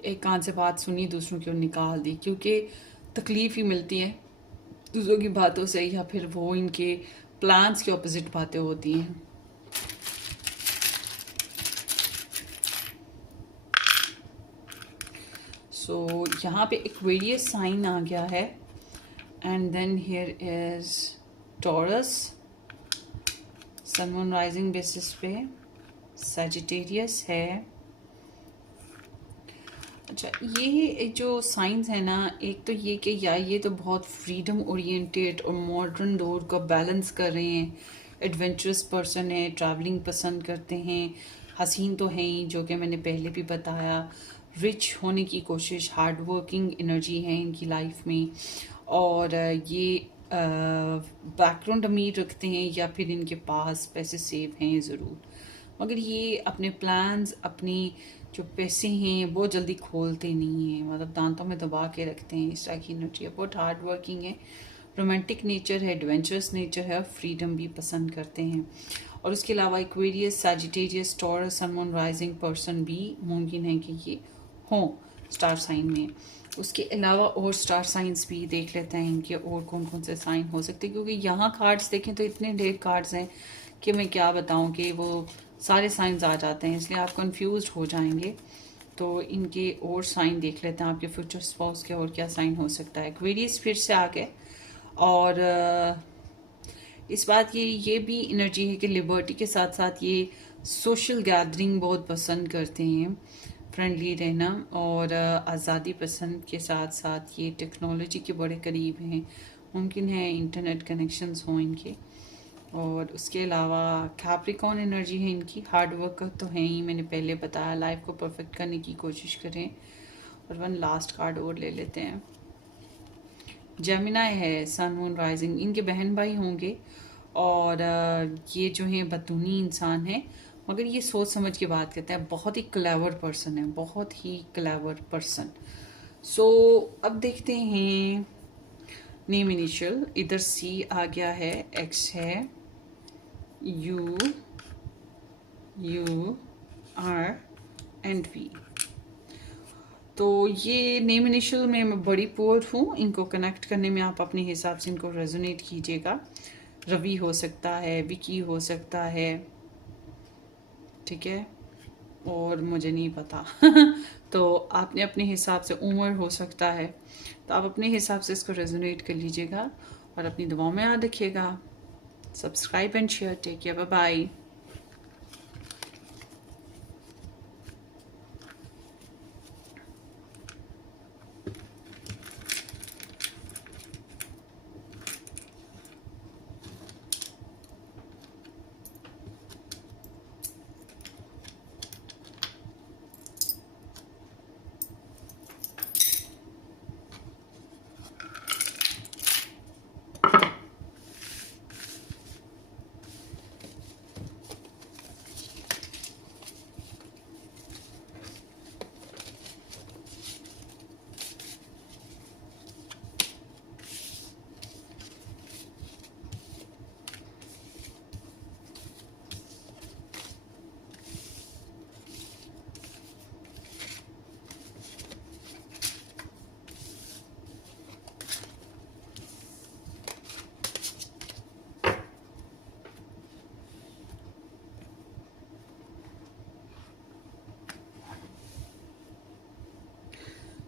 एक कान से बात सुनी दूसरों की ओर निकाल दी, क्योंकि तकलीफ़ ही मिलती है दूसरों की बातों से, या फिर वो इनके प्लान्स के ऑपोजिट बातें होती हैं। सो यहाँ पे एक्वेरियस साइन आ गया है, and then here is Taurus, sun moon rising basis पे सजिटेरियस है। अच्छा, ये जो साइंस है ना, एक तो ये कि या ये तो बहुत फ्रीडम ओरिएंटेड और मॉडर्न दौर का बैलेंस कर रहे हैं, एडवेंचरस पर्सन है, ट्रैवलिंग पसंद करते हैं, हसीन तो हैं ही जो कि मैंने पहले भी बताया, रिच होने की कोशिश, हार्ड वर्किंग एनर्जी है इनकी लाइफ में, और ये बैकग्राउंड अमीर रखते हैं या फिर इनके पास पैसे सेव हैं ज़रूर, मगर ये अपने प्लान्स, अपनी जो पैसे हैं बहुत जल्दी खोलते नहीं हैं, मतलब दांतों में दबा के रखते हैं। इस तरह की एनर्जी है, बहुत हार्ड वर्किंग है, रोमांटिक नेचर है, एडवेंचरस नेचर है, फ्रीडम भी पसंद करते हैं। और उसके अलावा Aquarius, Sagittarius, Taurus, sun moon rising person भी मुमकिन है कि ये हों स्टार साइन में। उसके अलावा और स्टार साइंस भी देख लेते हैं इनके, और कौन कौन से साइन हो सकते हैं, क्योंकि यहाँ कार्ड्स देखें तो इतने ढेर कार्ड्स हैं कि मैं क्या बताऊँ कि वो सारे साइंस आ जाते हैं, इसलिए आप कंफ्यूज हो जाएंगे। तो इनके और साइन देख लेते हैं, आपके फ्यूचर स्पाउस के और क्या साइन हो सकता है। एक्वेरियस फिर से आ गए, और इस बात की ये भी एनर्जी है कि लिबर्टी के साथ साथ ये सोशल गैदरिंग बहुत पसंद करते हैं, फ्रेंडली रहना, और आज़ादी पसंद के साथ साथ ये टेक्नोलॉजी के बड़े करीब हैं, मुमकिन है इंटरनेट कनेक्शंस हों इनके। और उसके अलावा कैप्रिकॉर्न एनर्जी है इनकी, हार्ड वर्क तो है ही, मैंने पहले बताया, लाइफ को परफेक्ट करने की कोशिश करें। और वन लास्ट कार्ड और ले लेते हैं, जेमिनाई है, सन मून राइजिंग, इनके बहन भाई होंगे, और ये जो है बतूनी इंसान है, मगर ये सोच समझ के बात करते हैं, बहुत ही क्लेवर पर्सन है, बहुत ही क्लेवर पर्सन। सो अब देखते हैं नेम इनिशियल, इधर सी आ गया है, एक्स है, यू, आर एंड वी। तो ये नेम इनिशियल में मैं बड़ी पुअर हूँ, इनको कनेक्ट करने में आप अपने हिसाब से इनको रेजोनेट कीजिएगा। रवि हो सकता है, विकी हो सकता है, ठीक है, और मुझे नहीं पता तो आपने अपने हिसाब से, उमर हो सकता है, तो आप अपने हिसाब से इसको रेजोनेट कर लीजिएगा, और अपनी दुआओं में याद रखिएगा। Subscribe and share, take care, bye bye.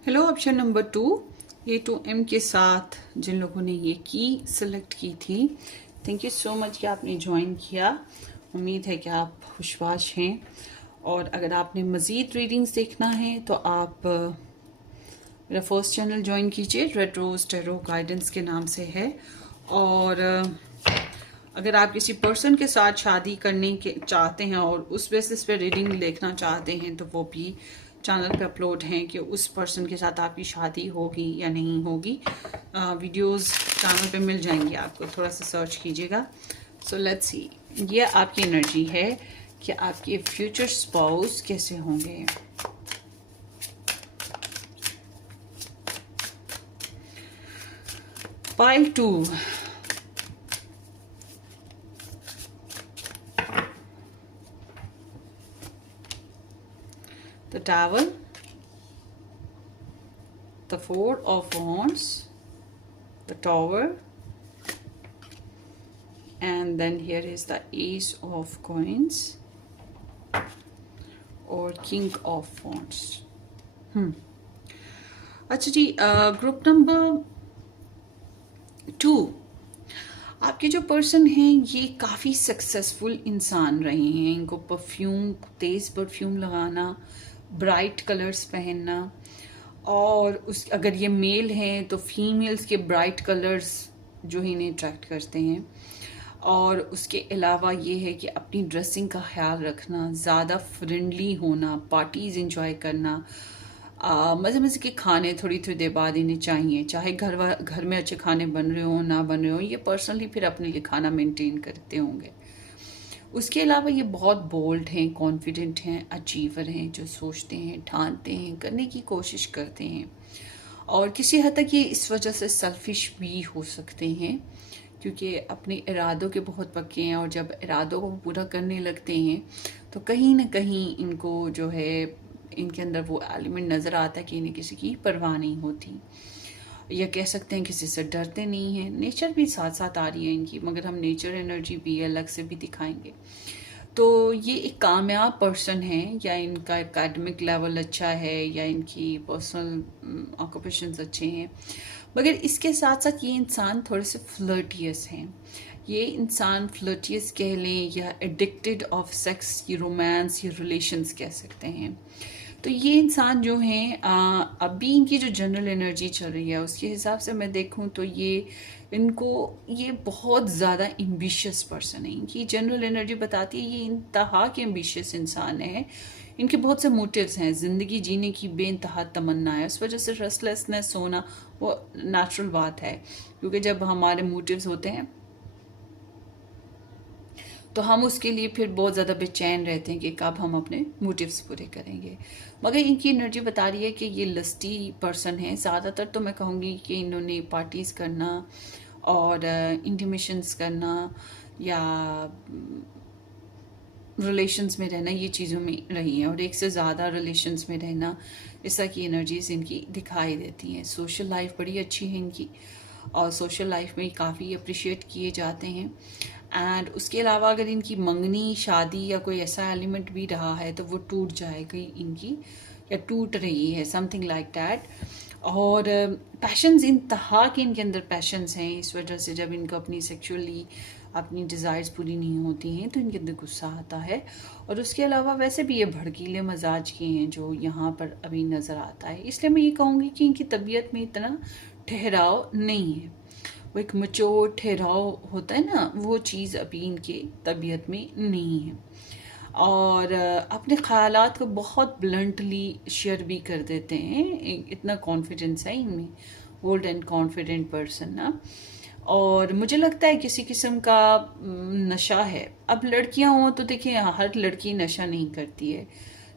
Hello, option number 2, A to M के साथ जिन लोगों ने ये की सिलेक्ट की थी, थैंक यू सो मच कि आपने ज्वाइन किया। उम्मीद है कि आप खुशबाश हैं। और अगर आपने मज़ीद रीडिंग्स देखना है तो आप मेरा फर्स्ट चैनल ज्वाइन कीजिए, रेड रोज टैरो गाइडेंस के नाम से है। और अगर आप किसी पर्सन के साथ शादी करने के चाहते हैं और उस बेसिस पे रीडिंग देखना चाहते हैं तो वो भी चैनल पे अपलोड हैं कि उस पर्सन के साथ आपकी शादी होगी या नहीं होगी। वीडियोस चैनल पे मिल जाएंगी आपको, थोड़ा सा सर्च कीजिएगा। सो लेट्स सी, ये आपकी एनर्जी है कि आपके फ्यूचर स्पाउस कैसे होंगे। Pile 2, the Tower, the Four of Wands, the Tower, and then here is the Ace of Coins और King of Wands। अच्छा जी, ग्रुप नंबर 2, आपके जो पर्सन हैं ये काफ़ी सक्सेसफुल इंसान रहे हैं। इनको परफ्यूम, तेज़ परफ्यूम लगाना, ब्राइट कलर्स पहनना, और उस अगर ये मेल हैं तो फीमेल्स के ब्राइट कलर्स जो इन्हें अट्रैक्ट करते हैं। और उसके अलावा ये है कि अपनी ड्रेसिंग का ख्याल रखना, ज़्यादा फ्रेंडली होना, पार्टीज़ इंजॉय करना, मज़े मज़े के खाने थोड़ी थोड़ी देर बाद इन्हें चाहिए, चाहे घर में अच्छे खाने बन रहे हो ना बन रहे हो, ये पर्सनली फिर अपने लिए खाना मेंटेन करते होंगे। उसके अलावा ये बहुत बोल्ड हैं, कॉन्फिडेंट हैं, अचीवर हैं, जो सोचते हैं, ठानते हैं, करने की कोशिश करते हैं। और किसी हद तक ये इस वजह से सेल्फिश भी हो सकते हैं क्योंकि अपने इरादों के बहुत पक्के हैं, और जब इरादों को पूरा करने लगते हैं तो कहीं ना कहीं इनको जो है, इनके अंदर वो एलिमेंट नज़र आता है कि इन्हें किसी की परवाह नहीं होती, या कह सकते हैं किसी से डरते नहीं हैं। नेचर भी साथ साथ आ रही है इनकी, मगर हम नेचर एनर्जी भी अलग से भी दिखाएंगे। तो ये एक कामयाब पर्सन है, या इनका एकेडमिक लेवल अच्छा है, या इनकी पर्सनल ऑक्यूपेशंस अच्छे हैं, मगर इसके साथ साथ ये इंसान थोड़े से फ्लर्टियस हैं। ये इंसान फ्लर्टियस कह लें, या एडिक्टेड ऑफ सेक्स, ये रोमांस, ये रिलेशंस कह सकते हैं। तो ये इंसान जो हैं, अभी इनकी जो जनरल एनर्जी चल रही है उसके हिसाब से मैं देखूं तो ये बहुत ज़्यादा एम्बिशियस पर्सन है। इनकी जनरल एनर्जी बताती है ये इंतहा के एम्बिशियस इंसान है। इनके बहुत से मोटिव्स हैं, ज़िंदगी जीने की बेइंतहा तमन्ना है, उस वजह से रेस्टलेसनेस होना वो नेचुरल बात है, क्योंकि जब हमारे मोटिव्स होते हैं तो हम उसके लिए फिर बहुत ज़्यादा बेचैन रहते हैं कि कब हम अपने मोटिव्स पूरे करेंगे। मगर इनकी एनर्जी बता रही है कि ये लस्टी पर्सन है। ज़्यादातर तो मैं कहूँगी कि इन्होंने पार्टीज़ करना और इंटीमेशंस करना या रिलेशंस में रहना, ये चीज़ों में रही हैं, और एक से ज़्यादा रिलेशंस में रहना, इस तरह की एनर्जीज इनकी दिखाई देती हैं। सोशल लाइफ बड़ी अच्छी है इनकी, और सोशल लाइफ में काफ़ी अप्रिशिएट किए जाते हैं। एंड उसके अलावा अगर इनकी मंगनी, शादी या कोई ऐसा एलिमेंट भी रहा है तो वो टूट जाएगी इनकी, या टूट रही है, समथिंग लाइक दैट। और पैशंस, इंतहा के इनके अंदर पैशंस हैं। इस वजह से जब इनको अपनी सेक्सुअली अपनी डिज़ायर्स पूरी नहीं होती हैं तो इनके अंदर गुस्सा आता है। और उसके अलावा वैसे भी ये भड़कीले मजाज के हैं जो यहाँ पर अभी नज़र आता है। इसलिए मैं ये कहूँगी कि इनकी तबीयत में इतना ठहराव नहीं है। वो एक मचोर ठहराव होता है ना, वो चीज़ अभी इनकी तबीयत में नहीं है। और अपने ख़यालात को बहुत ब्लंटली शेयर भी कर देते हैं, इतना कॉन्फिडेंस है इनमें। बोल्ड एंड कॉन्फिडेंट पर्सन ना। और मुझे लगता है किसी किस्म का नशा है। अब लड़कियां हों तो देखिए, हर लड़की नशा नहीं करती है।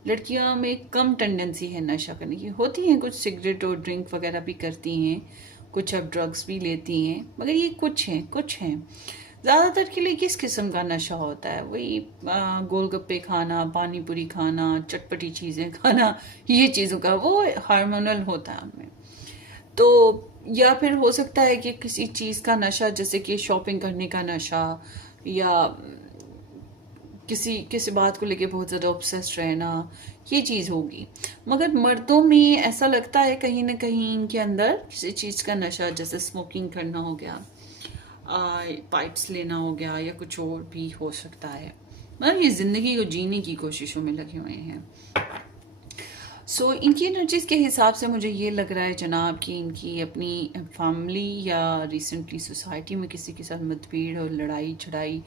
लड़कियां में कम टेंडेंसी है नशा करने की, होती हैं कुछ सिगरेट और ड्रिंक वगैरह भी करती हैं, कुछ अब ड्रग्स भी लेती हैं, मगर ये कुछ हैं। ज़्यादातर के लिए किस किस्म का नशा होता है? वही गोलगप्पे खाना, पानी पूरी खाना, चटपटी चीज़ें खाना, ये चीज़ों का वो हार्मोनल होता है उनमें। तो या फिर हो सकता है कि किसी चीज़ का नशा, जैसे कि शॉपिंग करने का नशा, या किसी किसी बात को लेके बहुत ज़्यादा ऑब्सेस्ड रहना, ये चीज़ होगी। मगर मर्दों में ऐसा लगता है कहीं ना कहीं इनके अंदर किसी चीज़ का नशा, जैसे स्मोकिंग करना हो गया, पाइप्स लेना हो गया, या कुछ और भी हो सकता है। मतलब ये ज़िंदगी को जीने की कोशिशों में लगे हुए हैं। सो इनकी एनर्जीज के हिसाब से मुझे ये लग रहा है जनाब कि इनकी अपनी फैमिली या रिसेंटली सोसाइटी में किसी के साथ मतभेद और लड़ाई झड़ाई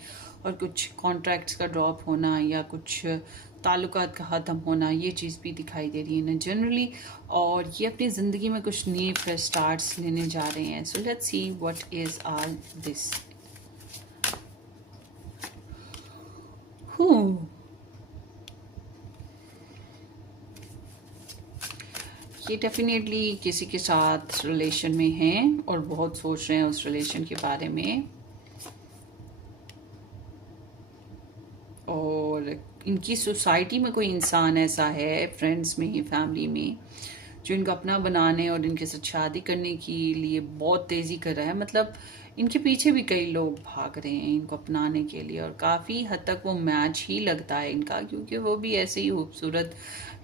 और कुछ कॉन्ट्रैक्ट्स का ड्रॉप होना या कुछ ताल्लुकात का ख़त्म होना, ये चीज़ भी दिखाई दे रही है ना जनरली। और ये अपनी ज़िंदगी में कुछ नए फ्रेश स्टार्ट्स लेने जा रहे हैं। So let's see what is all this. ये डेफिनेटली किसी के साथ रिलेशन में हैं और बहुत सोच रहे हैं उस रिलेशन के बारे में, और इनकी सोसाइटी में कोई इंसान ऐसा है, फ्रेंड्स में, फैमिली में, जो इनको अपना बनाने और इनके साथ शादी करने के लिए बहुत तेज़ी कर रहा है। मतलब इनके पीछे भी कई लोग भाग रहे हैं इनको अपनाने के लिए, और काफ़ी हद तक वो मैच ही लगता है इनका, क्योंकि वो भी ऐसे ही खूबसूरत,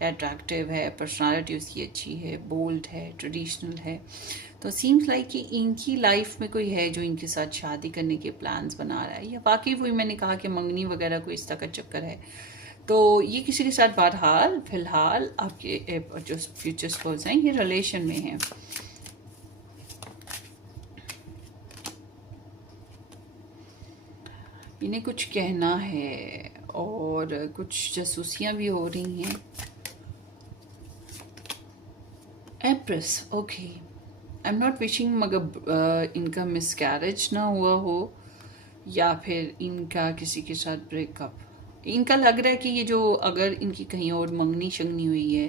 अट्रैक्टिव है, पर्सनालिटी उसकी अच्छी है, बोल्ड है, ट्रेडिशनल है। तो सीम्स लाइक कि इनकी लाइफ में कोई है जो इनके साथ शादी करने के प्लान्स बना रहा है, या वाकई वही मैंने कहा कि मंगनी वगैरह कोई इस तरह का चक्कर है। तो ये किसी के साथ बहरहाल फिलहाल आपके जो फ्यूचर स्पोर्स हैं ये रिलेशन में हैं। इन्हें कुछ कहना है और कुछ जासूसियां भी हो रही हैं। Empress, okay, I am not wishing, मगर इनका मिसकैरेज ना हुआ हो या फिर इनका किसी के साथ ब्रेकअप। इनका लग रहा है कि ये जो अगर इनकी कहीं और मंगनी शंगनी हुई है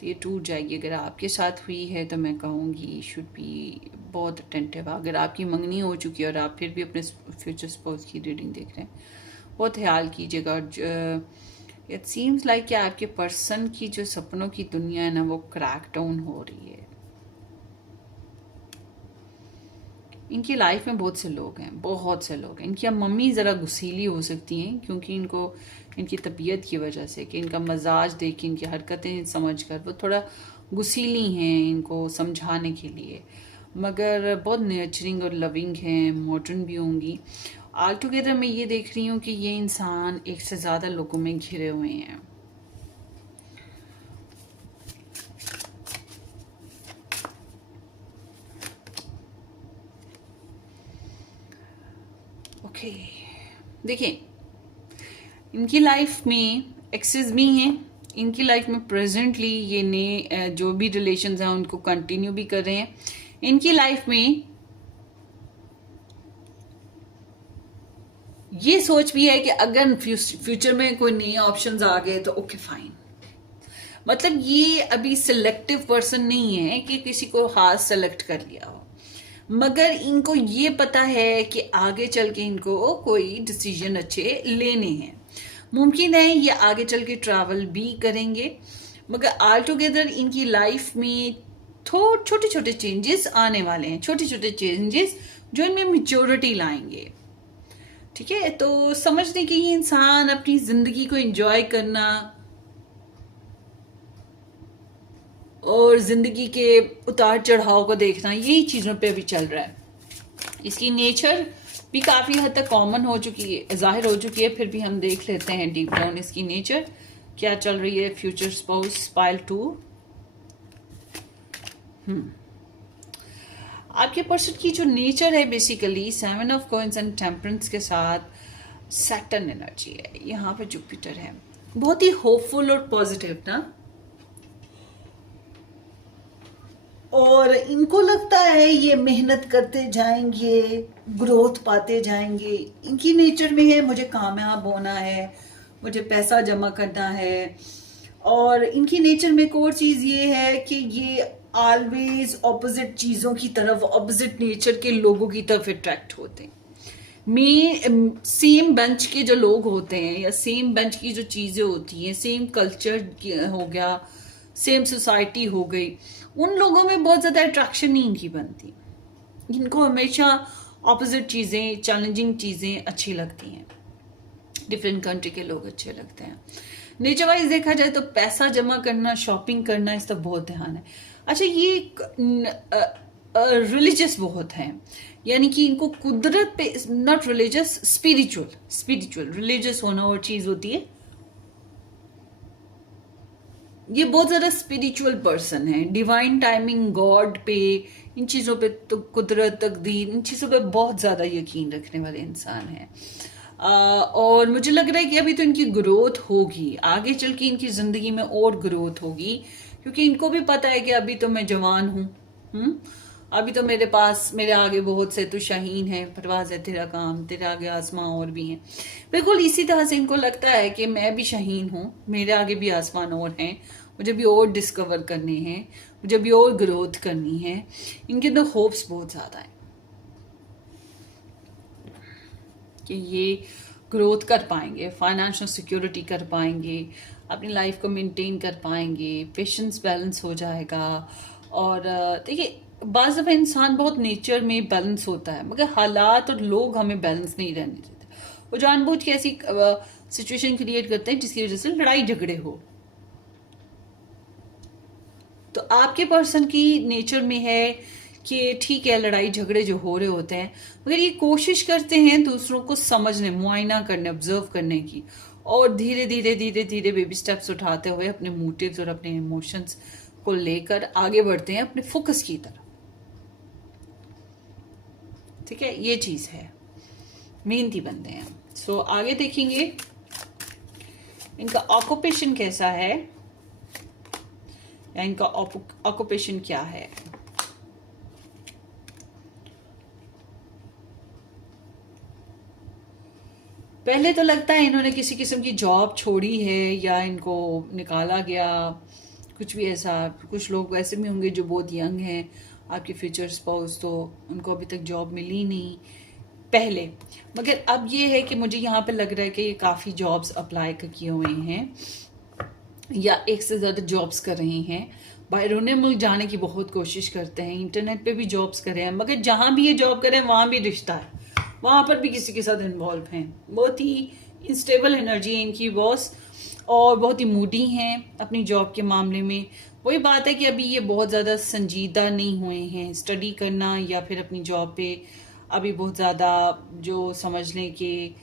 तो ये टूट जाएगी। अगर आपके साथ हुई है तो मैं कहूँगी शुड बी बहुत अटेंटिव। अगर आपकी मंगनी हो चुकी है और आप फिर भी अपने फ्यूचर स्पाउस की रीडिंग देख रहे हैं, बहुत ख्याल कीजिएगा। इट सीम्स लाइक कि आपके पर्सन की जो सपनों की दुनिया है ना, वो क्रैक डाउन हो रही है। इनकी लाइफ में बहुत से लोग हैं, बहुत से लोग हैं। इनकी अब मम्मी ज़रा गुस्सीली हो सकती हैं, क्योंकि इनको इनकी तबीयत की वजह से, कि इनका मजाज देख के, इनकी हरकतें समझ कर वो थोड़ा गुस्सीली हैं इनको समझाने के लिए, मगर बहुत नेचरिंग और लविंग हैं, मॉडर्न भी होंगी। ऑल टुगेदर मैं ये देख रही हूँ कि ये इंसान एक से ज़्यादा लोगों में घिरे हुए हैं। ओके, देखिए, इनकी लाइफ में एक्सेस भी हैं। इनकी लाइफ में प्रेजेंटली ये नए जो भी रिलेशंस हैं उनको कंटिन्यू भी कर रहे हैं। इनकी लाइफ में ये सोच भी है कि अगर फ्यूचर में कोई नए ऑप्शंस आ गए तो ओके फाइन। मतलब ये अभी सिलेक्टिव पर्सन नहीं है कि किसी को हाथ सेलेक्ट कर लिया हो, मगर इनको ये पता है कि आगे चल के इनको कोई डिसीजन अच्छे लेने हैं। मुमकिन है ये आगे चल के ट्रैवल भी करेंगे, मगर ऑल टुगेदर इनकी लाइफ में छोटे छोटे चेंजेस आने वाले हैं, छोटे छोटे चेंजेस जो इनमें मेच्योरिटी लाएंगे। ठीक है, तो समझने कि ये इंसान अपनी जिंदगी को एंजॉय करना और जिंदगी के उतार चढ़ाव को देखना, यही चीजों पे भी चल रहा है। इसकी नेचर भी काफी हद तक कॉमन हो चुकी है, जाहिर हो चुकी है, फिर भी हम देख लेते हैं डीप डाउन इसकी नेचर क्या चल रही है। Future spouse pile 2। आपके पर्सन की जो नेचर है basically 7 of coins and temperance के साथ सैटर्न एनर्जी है, यहाँ पे जुपिटर है, बहुत ही होपफुल और पॉजिटिव ना। और इनको लगता है ये मेहनत करते जाएंगे, ग्रोथ पाते जाएंगे। इनकी नेचर में है मुझे कामयाब होना है, मुझे पैसा जमा करना है। और इनकी नेचर में एक और चीज ये है कि ये ऑलवेज ऑपोजिट चीजों की तरफ, ऑपोजिट नेचर के लोगों की तरफ अट्रैक्ट होते हैं। सेम बेंच के जो लोग होते हैं या सेम बेंच की जो चीजें होती हैं, सेम कल्चर हो गया, सेम सोसाइटी हो गई, उन लोगों में बहुत ज्यादा अट्रैक्शन नहीं इनकी बनती। इनको हमेशा ऑपोजिट चीजें, चैलेंजिंग चीजें अच्छी लगती हैं। डिफरेंट कंट्री के लोग अच्छे लगते हैं। नेचर वाइज देखा जाए तो पैसा जमा करना, शॉपिंग करना, इस तक बहुत ध्यान है। अच्छा, ये रिलीजियस बहुत हैं, यानी कि इनको कुदरत पे, not religious, spiritual, spiritual religious होना और चीज होती है। ये बहुत ज्यादा स्पिरिचुअल पर्सन है, डिवाइन टाइमिंग, गॉड पे, इन चीजों पे, तो कुदरत, तकदीर, इन चीजों पे बहुत ज्यादा यकीन रखने वाले इंसान हैं। और मुझे लग रहा है कि अभी तो इनकी ग्रोथ होगी, आगे चल के इनकी जिंदगी में और ग्रोथ होगी, क्योंकि इनको भी पता है कि अभी तो मैं जवान हूँ, अभी तो मेरे पास, मेरे आगे बहुत से तो शाहीन है, परवाज है तेरा काम, तेरे आगे आसमां और भी हैं। बिल्कुल इसी तरह से इनको लगता है कि मैं भी शाहीन हूँ, मेरे आगे भी आसमान और हैं, मुझे भी और डिस्कवर करने हैं, मुझे भी और ग्रोथ करनी है। इनके अंदर होप्स बहुत ज्यादा है कि ये ग्रोथ कर पाएंगे, फाइनेंशियल सिक्योरिटी कर पाएंगे, अपनी लाइफ को मेंटेन कर पाएंगे, पेशेंस बैलेंस हो जाएगा। और देखिए, बाज़ दफ़ा इंसान बहुत नेचर में बैलेंस होता है, मगर हालात और लोग हमें बैलेंस नहीं रहने देते। वो जानबूझ के ऐसी सिचुएशन क्रिएट करते हैं जिसकी वजह से लड़ाई झगड़े हो। तो आपके पर्सन की नेचर में है कि ठीक है, लड़ाई झगड़े जो हो रहे होते हैं, मगर ये कोशिश करते हैं दूसरों को समझने, मुआयना करने, ऑब्जर्व करने की, और धीरे धीरे धीरे धीरे बेबी स्टेप्स उठाते हुए अपने मोटिव्स और अपने इमोशंस को लेकर आगे बढ़ते हैं अपने फोकस की तरफ। ठीक है, ये चीज है, मेहनती बंदे हैं। सो आगे देखेंगे इनका ऑक्यूपेशन कैसा है, या इनका ऑक्यूपेशन क्या है। पहले तो लगता है इन्होंने किसी किस्म की जॉब छोड़ी है, या इनको निकाला गया, कुछ भी ऐसा। कुछ लोग ऐसे भी होंगे जो बहुत यंग हैं, आपके फ्यूचर स्पाउस, तो उनको अभी तक जॉब मिली नहीं पहले। मगर अब ये है कि मुझे यहाँ पे लग रहा है कि ये काफ़ी जॉब्स अप्लाई किए हुए हैं, या एक से ज़्यादा जॉब्स कर रहे हैं, बाहर मुल्क जाने की बहुत कोशिश करते हैं, इंटरनेट पे भी जॉब्स कर रहे हैं, मगर जहाँ भी ये जॉब कर रहे हैं वहाँ भी रिश्ता है, वहाँ पर भी किसी के साथ इन्वॉल्व हैं। बहुत ही इंस्टेबल एनर्जी है इनकी बॉस, और बहुत ही मूडी हैं अपनी जॉब के मामले में। वही बात है कि अभी ये बहुत ज़्यादा संजीदा नहीं हुए हैं, स्टडी करना या फिर अपनी जॉब पे अभी बहुत ज़्यादा जो समझ लें कि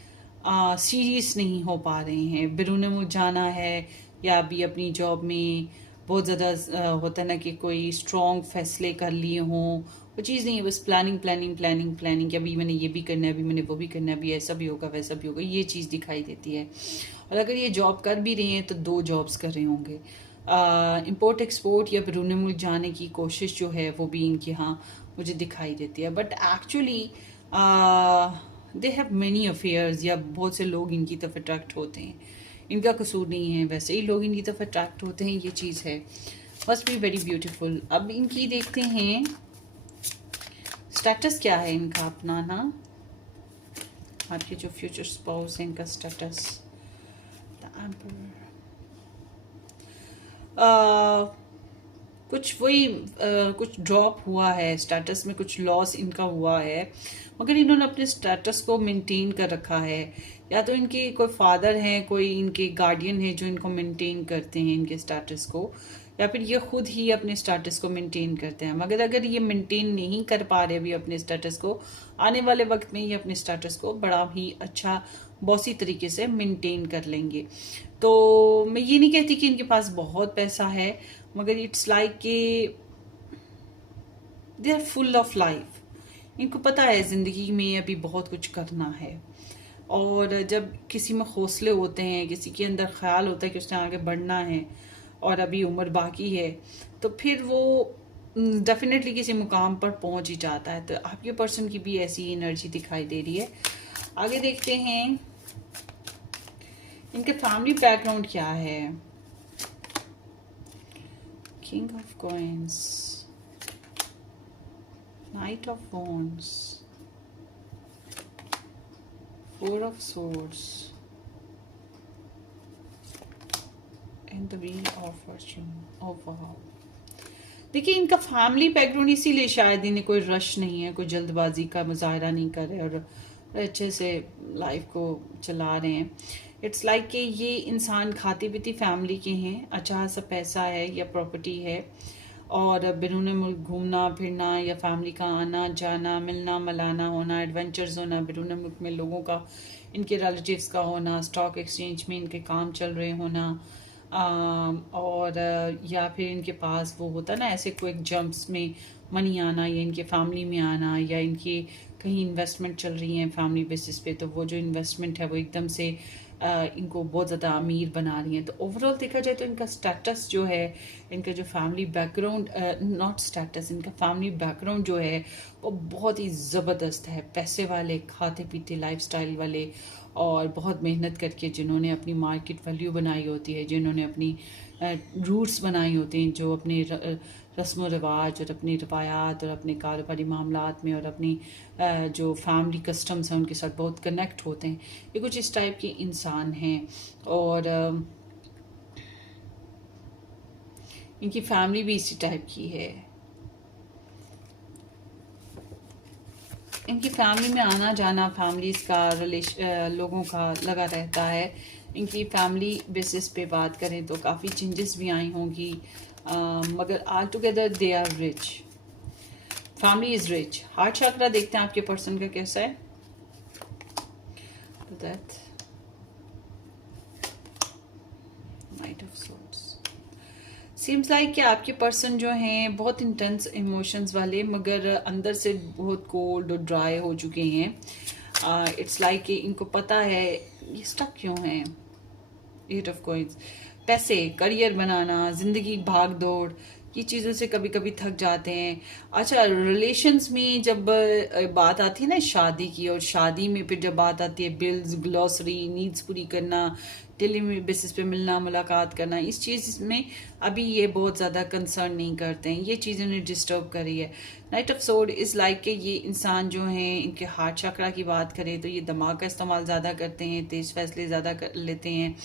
सीरियस नहीं हो पा रहे हैं। बैरून मुल्क जाना है, या अभी अपनी जॉब में बहुत ज़्यादा होता है ना कि कोई स्ट्रॉन्ग फैसले कर लिए हों, वो चीज़ नहीं है, बस प्लानिंग प्लानिंग प्लानिंग प्लानिंग कि अभी मैंने ये भी करना है, अभी मैंने वो भी करना है, अभी ऐसा भी होगा वैसा भी होगा, ये चीज़ दिखाई देती है। और अगर ये जॉब कर भी रहे हैं तो 2 जॉब्स कर रहे होंगे। इंपोर्ट एक्सपोर्ट या बैरून मुल्क जाने की कोशिश जो है वो भी इनके यहाँ मुझे दिखाई देती है। But actually they have many affairs, या बहुत से लोग इनकी तरफ अट्रैक्ट होते हैं, इनका कसूर नहीं है, वैसे ही लोग इनकी तरफ अट्रैक्ट होते हैं, ये चीज़ है। Must be very beautiful. अब इनकी देखते हैं स्टेटस क्या है इनका अपना ना, आपके जो फ्यूचर स्पाउस है इनका स्टेटस। कुछ वही कुछ ड्रॉप हुआ है स्टेटस में, कुछ लॉस इनका हुआ है, मगर इन्होंने अपने स्टेटस को मेंटेन कर रखा है। या तो इनके कोई फादर हैं, कोई इनके गार्डियन है जो इनको मेंटेन करते हैं इनके स्टेटस को, या फिर ये खुद ही अपने स्टेटस को मेंटेन करते हैं। मगर अगर ये मेंटेन नहीं कर पा रहे अभी अपने स्टेटस को, आने वाले वक्त में ये अपने स्टेटस को बड़ा ही अच्छा बॉसी तरीके से मेंटेन कर लेंगे। तो मैं ये नहीं कहती कि इनके पास बहुत पैसा है, मगर इट्स लाइक कि they are full of life. इनको पता है जिंदगी में अभी बहुत कुछ करना है, और जब किसी में हौसले होते हैं, किसी के अंदर ख्याल होता है कि उसने आगे बढ़ना है और अभी उम्र बाकी है, तो फिर वो डेफिनेटली किसी मुकाम पर पहुंच ही जाता है। तो आपके पर्सन की भी ऐसी एनर्जी दिखाई दे रही है। आगे देखते हैं इनके फैमिली बैकग्राउंड क्या है। King of coins, night of wands, 4 of swords, and the wheel of fortune. Oh wow! देखिए, इनका फैमिली बैकग्राउंड इसीलिए शायद इन्हें कोई रश नहीं है, कोई जल्दबाजी का मुजाहरा नहीं कर रहे, और अच्छे से लाइफ को चला रहे हैं। इट्स लाइक कि ये इंसान खाती पीती फैमिली के हैं, अच्छा सा पैसा है या प्रॉपर्टी है, और बैरून मुल्क घूमना फिरना या फैमिली का आना जाना, मिलना मिलाना होना, एडवेंचर्स होना बैरून मुल्क में, लोगों का, इनके रिलेटिव्स का होना, स्टॉक एक्सचेंज में इनके काम चल रहे होना, और या फिर इनके पास वो होता ना ऐसे क्विक जंप्स में मनी आना, या इनके फैमिली में आना, या इनकी कहीं इन्वेस्टमेंट चल रही है फैमिली बेसिस पे, तो वो जो इन्वेस्टमेंट है वो एकदम से इनको बहुत ज़्यादा अमीर बना रही हैं। तो ओवरऑल देखा जाए तो इनका स्टेटस जो है, इनका जो फैमिली बैकग्राउंड, नॉट स्टेटस, इनका फैमिली बैकग्राउंड जो है वो बहुत ही ज़बरदस्त है। पैसे वाले, खाते पीते लाइफस्टाइल वाले, और बहुत मेहनत करके जिन्होंने अपनी मार्केट वैल्यू बनाई होती है, जिन्होंने अपनी रूट्स बनाई होती हैं, जो अपने रस्म व रिवाज और अपनी रवायात और अपने कारोबारी मामलात में और अपनी जो फैमिली कस्टम्स हैं उनके साथ बहुत कनेक्ट होते हैं। ये कुछ इस टाइप के इंसान हैं। और इनकी फैमिली भी इसी टाइप की है। इनकी फैमिली में आना जाना, फैमिलीज का लोगों का लगा रहता है। इनकी फैमिली बेसिस पे बात करें तो काफ़ी चेंजेस भी आई होंगी, मगर all together they are rich. Family is rich. Heart chakra देखते हैं आपके पर्सन का कैसा है। That knight of swords seems like कि आपके पर्सन जो हैं बहुत इंटेंस इमोशंस वाले, मगर अंदर से बहुत कोल्ड और ड्राई हो चुके हैं। इट्स लाइक कि इनको पता है ये स्टक क्यों हैं। एट ऑफ कॉइंस, पैसे, करियर बनाना, जिंदगी भाग दौड़, ये चीज़ों से कभी कभी थक जाते हैं। अच्छा, रिलेशंस में जब बात आती है ना शादी की, और शादी में फिर जब बात आती है बिल्स, ग्लॉसरी, नीड्स पूरी करना, डेली बेसिस पे मिलना मुलाकात करना, इस चीज़ में अभी ये बहुत ज़्यादा कंसर्न नहीं करते हैं। ये चीज़ उन्हें डिस्टर्ब कर रही है। Night of sword is like कि ये इंसान जो हैं, इनके हार्ट चक्रा की बात करें तो ये दिमाग का इस्तेमाल ज़्यादा करते हैं, तेज़ फैसले ज़्यादा कर लेते हैं।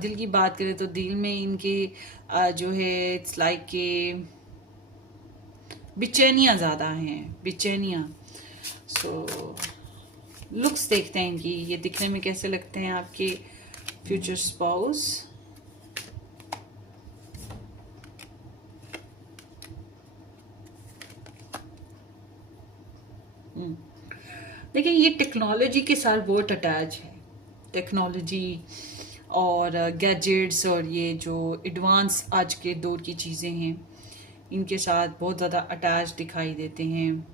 दिल की बात करें तो दिल में इनके जो है इट्स लाइक के बेचैनियाँ ज़्यादा हैं, बेचैनियाँ। सो लुक्स देखते हैं इनकी, ये दिखने में कैसे लगते हैं आपके फ्यूचर स्पाउस। देखिए, ये टेक्नोलॉजी के साथ बहुत अटैच है। टेक्नोलॉजी और गैजेट्स और ये जो एडवांस आज के दौर की चीज़ें हैं, इनके साथ बहुत ज़्यादा अटैच दिखाई देते हैं।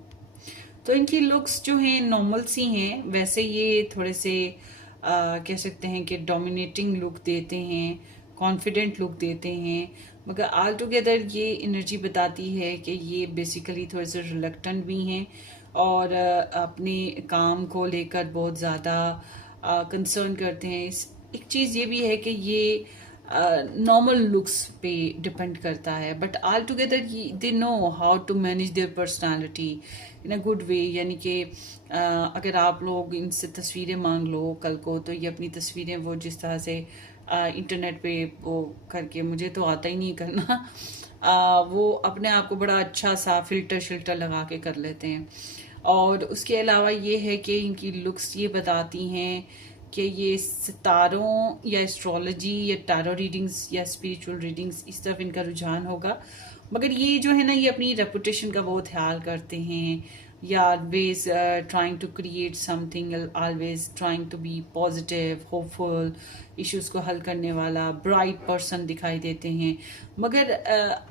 तो इनकी लुक्स जो हैं नॉर्मल सी हैं, वैसे ये थोड़े से कह सकते हैं कि डोमिनेटिंग लुक देते हैं, कॉन्फिडेंट लुक देते हैं, मगर ऑल टुगेदर ये एनर्जी बताती है कि ये बेसिकली थोड़े से रिलक्टेंट भी हैं, और अपने काम को लेकर बहुत ज़्यादा कंसर्न करते हैं। एक चीज़ ये भी है कि ये नॉर्मल लुक्स पे डिपेंड करता है, but all together they know how to manage their personality in a good way. यानी कि अगर आप लोग इनसे तस्वीरें मांग लो कल को, तो ये अपनी तस्वीरें वो जिस तरह से इंटरनेट पे वो करके, मुझे तो आता ही नहीं करना, वो अपने आप को बड़ा अच्छा सा फिल्टर शिल्टर लगा के कर लेते हैं। और उसके अलावा ये है कि इनकी लुक्स ये बताती हैं कि ये सितारों या एस्ट्रोलॉजी या टैरो रीडिंग्स या स्पिरिचुअल रीडिंग्स, इस तरफ इनका रुझान होगा। मगर ये जो है ना, ये अपनी रेपुटेशन का बहुत ख्याल करते हैं, या always trying to create something, always trying to be positive, hopeful, issues को हल करने वाला ब्राइट पर्सन दिखाई देते हैं। मगर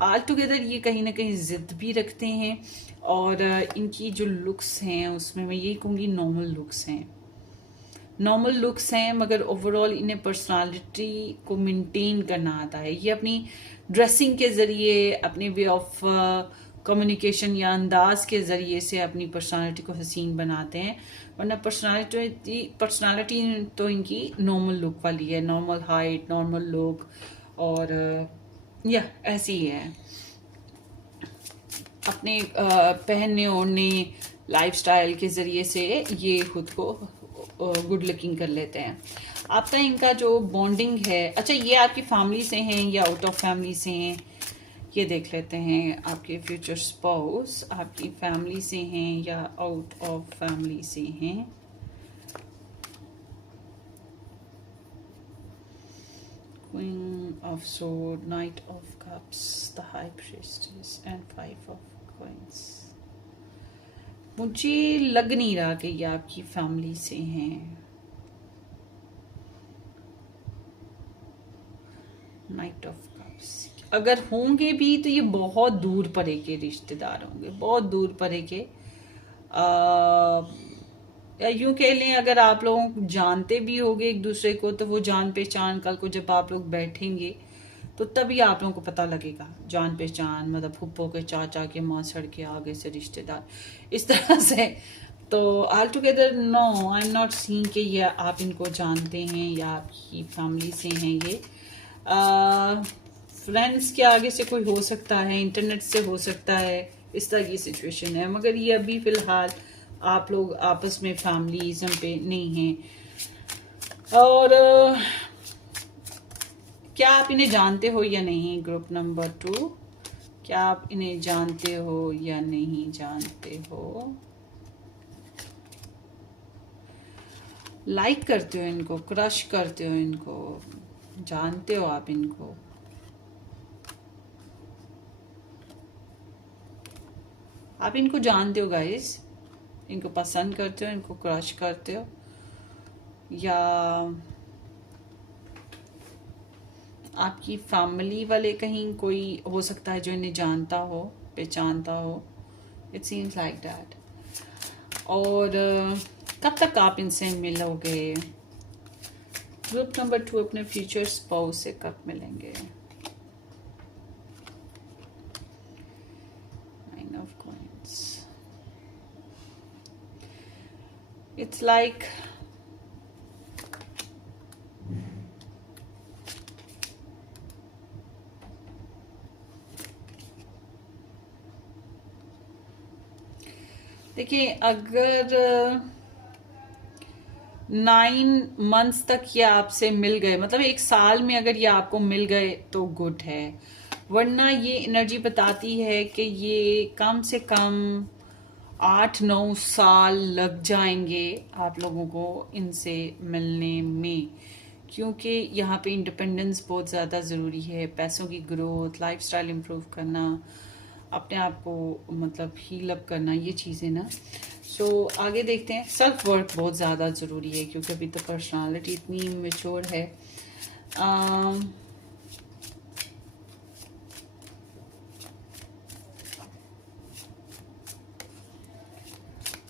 ऑल टुगेदर ये कहीं ना कहीं जिद भी रखते हैं, और इनकी जो लुक्स हैं उसमें मैं यही कहूँगी नॉर्मल लुक्स हैं, नॉर्मल लुक्स हैं, मगर ओवरऑल इन्हें पर्सनालिटी को मेंटेन करना आता है। ये अपनी ड्रेसिंग के ज़रिए, अपने वे ऑफ कम्युनिकेशन या अंदाज के ज़रिए से अपनी पर्सनालिटी को हसीन बनाते हैं। वरना पर्सनालिटी तो इनकी नॉर्मल लुक वाली है, नॉर्मल हाइट, नॉर्मल लुक, और या ऐसी ही है। अपने पहनने ओढ़ने, लाइफस्टाइल के ज़रिए से ये खुद को गुड लुकिंग कर लेते हैं। आपका इनका जो बॉन्डिंग है, अच्छा ये आपकी फैमिली से हैं या आउट ऑफ फैमिली से हैं, ये देख लेते हैं। आपके फ्यूचर स्पाउस आपकी फैमिली से हैं या आउट ऑफ फैमिली से हैं, Queen of Swords, Knight of Cups, the High Priestess and Five of Coins. मुझे लग नहीं रहा कि ये आपकी फैमिली से हैं. Night of cups. अगर होंगे भी तो ये बहुत दूर परे के रिश्तेदार होंगे, बहुत दूर परे के. या यूं कह लें, अगर आप लोग जानते भी होंगे एक दूसरे को तो वो जान पहचान कल को जब आप लोग बैठेंगे तो तभी आप लोगों को पता लगेगा. जान पहचान मतलब फुप्पो के, चाचा के, मौसड़ के, आगे से रिश्तेदार, इस तरह से. तो all together no, I am not seeing कि ये आप इनको जानते हैं या आपकी फैमिली से हैं. ये फ्रेंड्स के आगे से कोई हो सकता है, इंटरनेट से हो सकता है, इस तरह की सिचुएशन है. मगर ये अभी फिलहाल आप लोग आपस में फैमिलीज़म पे नहीं हैं. और क्या आप इन्हें जानते हो या नहीं? ग्रुप नंबर 2, क्या आप इन्हें जानते हो या नहीं जानते हो? लाइक करते हो इनको, क्रश करते हो इनको, जानते हो आप इनको? आप इनको जानते हो गाइस? इनको पसंद करते हो, इनको क्रश करते हो, या आपकी फैमिली वाले कहीं कोई हो सकता है जो इन्हें जानता हो, पहचानता हो. It seems like that. और कब तक आप इनसे मिलोगे? ग्रुप नंबर 2 अपने फ्यूचर स्पाउस से कब मिलेंगे? Nine of coins. It's like देखिए, अगर 9 मंथ्स तक ये आपसे मिल गए, मतलब 1 साल में अगर ये आपको मिल गए तो गुड है. वरना ये एनर्जी बताती है कि ये कम से कम 8-9 साल लग जाएंगे आप लोगों को इनसे मिलने में. क्योंकि यहाँ पे इंडिपेंडेंस बहुत ज़्यादा ज़रूरी है, पैसों की ग्रोथ, लाइफस्टाइल इम्प्रूव करना, अपने आप को मतलब हील अप करना, ये चीज़ें ना. सो आगे देखते हैं. सेल्फ वर्क बहुत ज़्यादा ज़रूरी है क्योंकि अभी तो पर्सनालिटी इतनी मेच्योर है.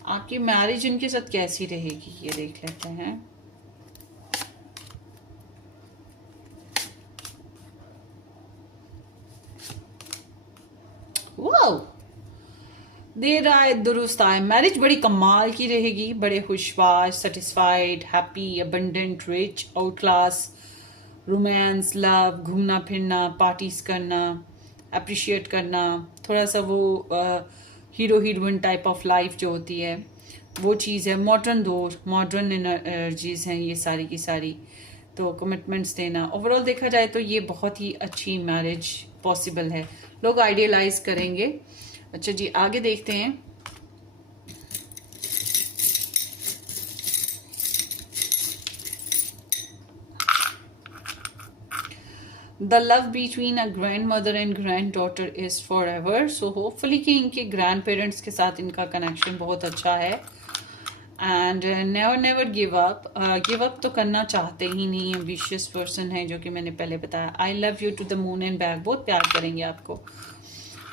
आपकी मैरिज इनके साथ कैसी रहेगी ये देख लेते हैं. वाओ, देर आए दुरुस्त आए. मैरिज बड़ी कमाल की रहेगी, बड़े खुशबाश, satisfied, happy, abundant, rich, out class, romance, love, घूमना फिरना, पार्टीज करना, अप्रिशिएट करना, थोड़ा सा वो hero heroine type of life जो होती है वो चीज़ है. मॉडर्न दौर, मॉडर्न एनर्जीज हैं ये सारी की सारी. तो कमिटमेंट्स देना, ओवरऑल देखा जाए तो ये बहुत ही अच्छी मैरिज पॉसिबल है. लोग आइडियलाइज करेंगे. अच्छा जी, आगे देखते हैं. The love between a grand mother and grand daughter is for ever. So hopefully कि इनके ग्रैंड पेरेंट्स के साथ इनका कनेक्शन बहुत अच्छा है. And never never give up. Give up तो करना चाहते ही नहीं. एम्बिशियस पर्सन है जो कि मैंने पहले बताया. I love you to the moon and back. बहुत प्यार करेंगे आपको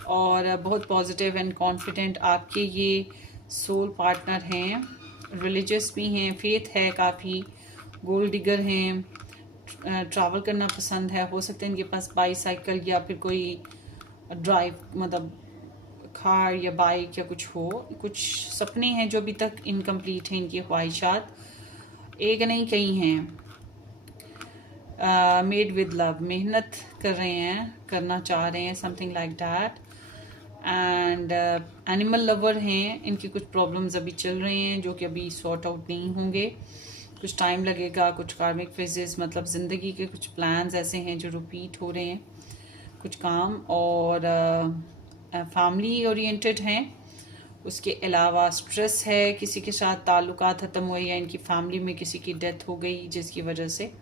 और बहुत पॉजिटिव एंड कॉन्फिडेंट आपके ये सोल पार्टनर हैं. रिलीजियस भी हैं, फेथ है काफ़ी, गोल्ड डिगर हैं, ट्रैवल करना पसंद है. हो सकता है इनके पास बाईसाइकिल या फिर कोई ड्राइव मतलब कार या बाइक या कुछ हो. कुछ सपने हैं जो अभी तक इनकम्प्लीट हैं, इनकी ख्वाहिशात एक नहीं कई हैं. मेड विद लव, मेहनत कर रहे हैं, करना चाह रहे हैं, something like that. And animal lover हैं. इनकी कुछ प्रॉब्लम्स अभी चल रहे हैं जो कि अभी सॉर्ट आउट नहीं होंगे, कुछ टाइम लगेगा. कुछ कार्मिक फेजेस मतलब ज़िंदगी के कुछ प्लान्स ऐसे हैं जो रिपीट हो रहे हैं, कुछ काम. और फैमिली ओरिएंटेड हैं. उसके अलावा स्ट्रेस है, किसी के साथ ताल्लुकात ख़त्म हुए या इनकी फैमिली में किसी की डेथ हो गई जिसकी वजह से.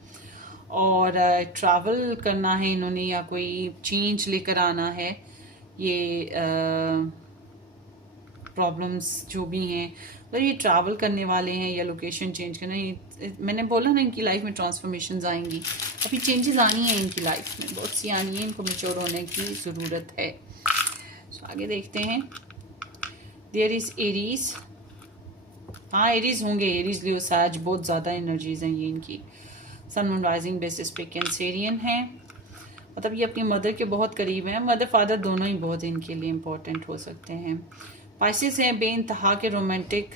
और ट्रैवल करना है इन्होंने या कोई चेंज लेकर आना है, ये प्रॉब्लम्स जो भी हैं, मतलब ये ट्रैवल करने वाले हैं या लोकेशन चेंज करना, ये मैंने बोला ना इनकी लाइफ में ट्रांसफॉर्मेशंस आएंगी, अभी चेंजेस आनी है इनकी लाइफ में, बहुत सी आनी है, इनको मैच्योर होने की ज़रूरत है। तो आगे देखते हैं। देयर इज़ एरीज, हाँ एरीज होंगे, एरीज लियो सैज, बहुत ज़्यादा एनर्जीज हैं ये इनकी। सन मून राइजिंग बेसिस पे कैंसेरियन है, मतलब ये अपनी मदर के बहुत करीब हैं, मदर फादर दोनों ही बहुत इनके लिए इम्पोर्टेंट हो सकते हैं। पाइसेस हैं बेइंतहा के रोमांटिक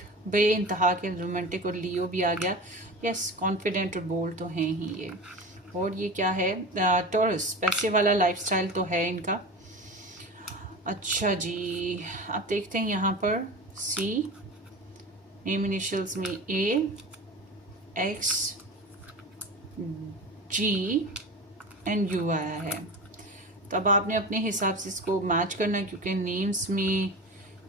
और लियो भी आ गया। यस, कॉन्फिडेंट और बोल्ड तो हैं ही ये। और ये क्या है, टॉरस, पैसे वाला लाइफस्टाइल तो है इनका। अच्छा जी, आप देखते हैं यहाँ पर सी, नेम इनिशियल्स में ए, एक्स, जी एंड यू आया है। तो अब आपने अपने हिसाब से इसको मैच करना है, क्योंकि नेम्स में,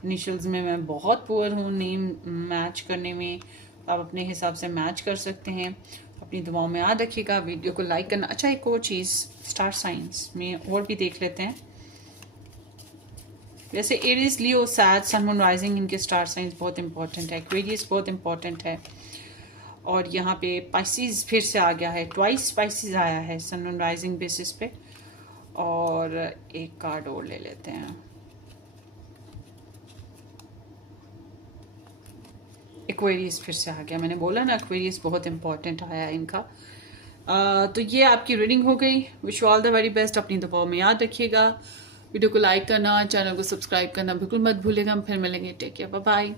इनिशियल्स में मैं बहुत पुअर हूँ नेम मैच करने में। आप अपने हिसाब से मैच कर सकते हैं। अपनी दुआओं में याद रखिएगा, वीडियो को लाइक करना। अच्छा, एक और चीज़ स्टार साइंस में और भी देख लेते हैं। जैसे एरीज, लियो, सैज, सन मून राइजिंग, इनके स्टार साइंस बहुत इंपॉर्टेंट है। एक्वेरियस बहुत इंपॉर्टेंट है। और यहाँ पे पाइसेस फिर से आ गया है, ट्वाइस पाइसेस आया है सन मून राइजिंग बेसिस पे। और एक कार्ड और ले लेते हैं, एक्वेरियस फिर से आ गया। मैंने बोला ना एक्वेरियस बहुत इंपॉर्टेंट आया है इनका। तो ये आपकी रीडिंग हो गई। Wish you all the very best. अपनी दुआओं में याद रखिएगा। वीडियो को लाइक करना, चैनल को सब्सक्राइब करना बिल्कुल मत भूलिएगा। हम फिर मिलेंगे। Take care, bye bye.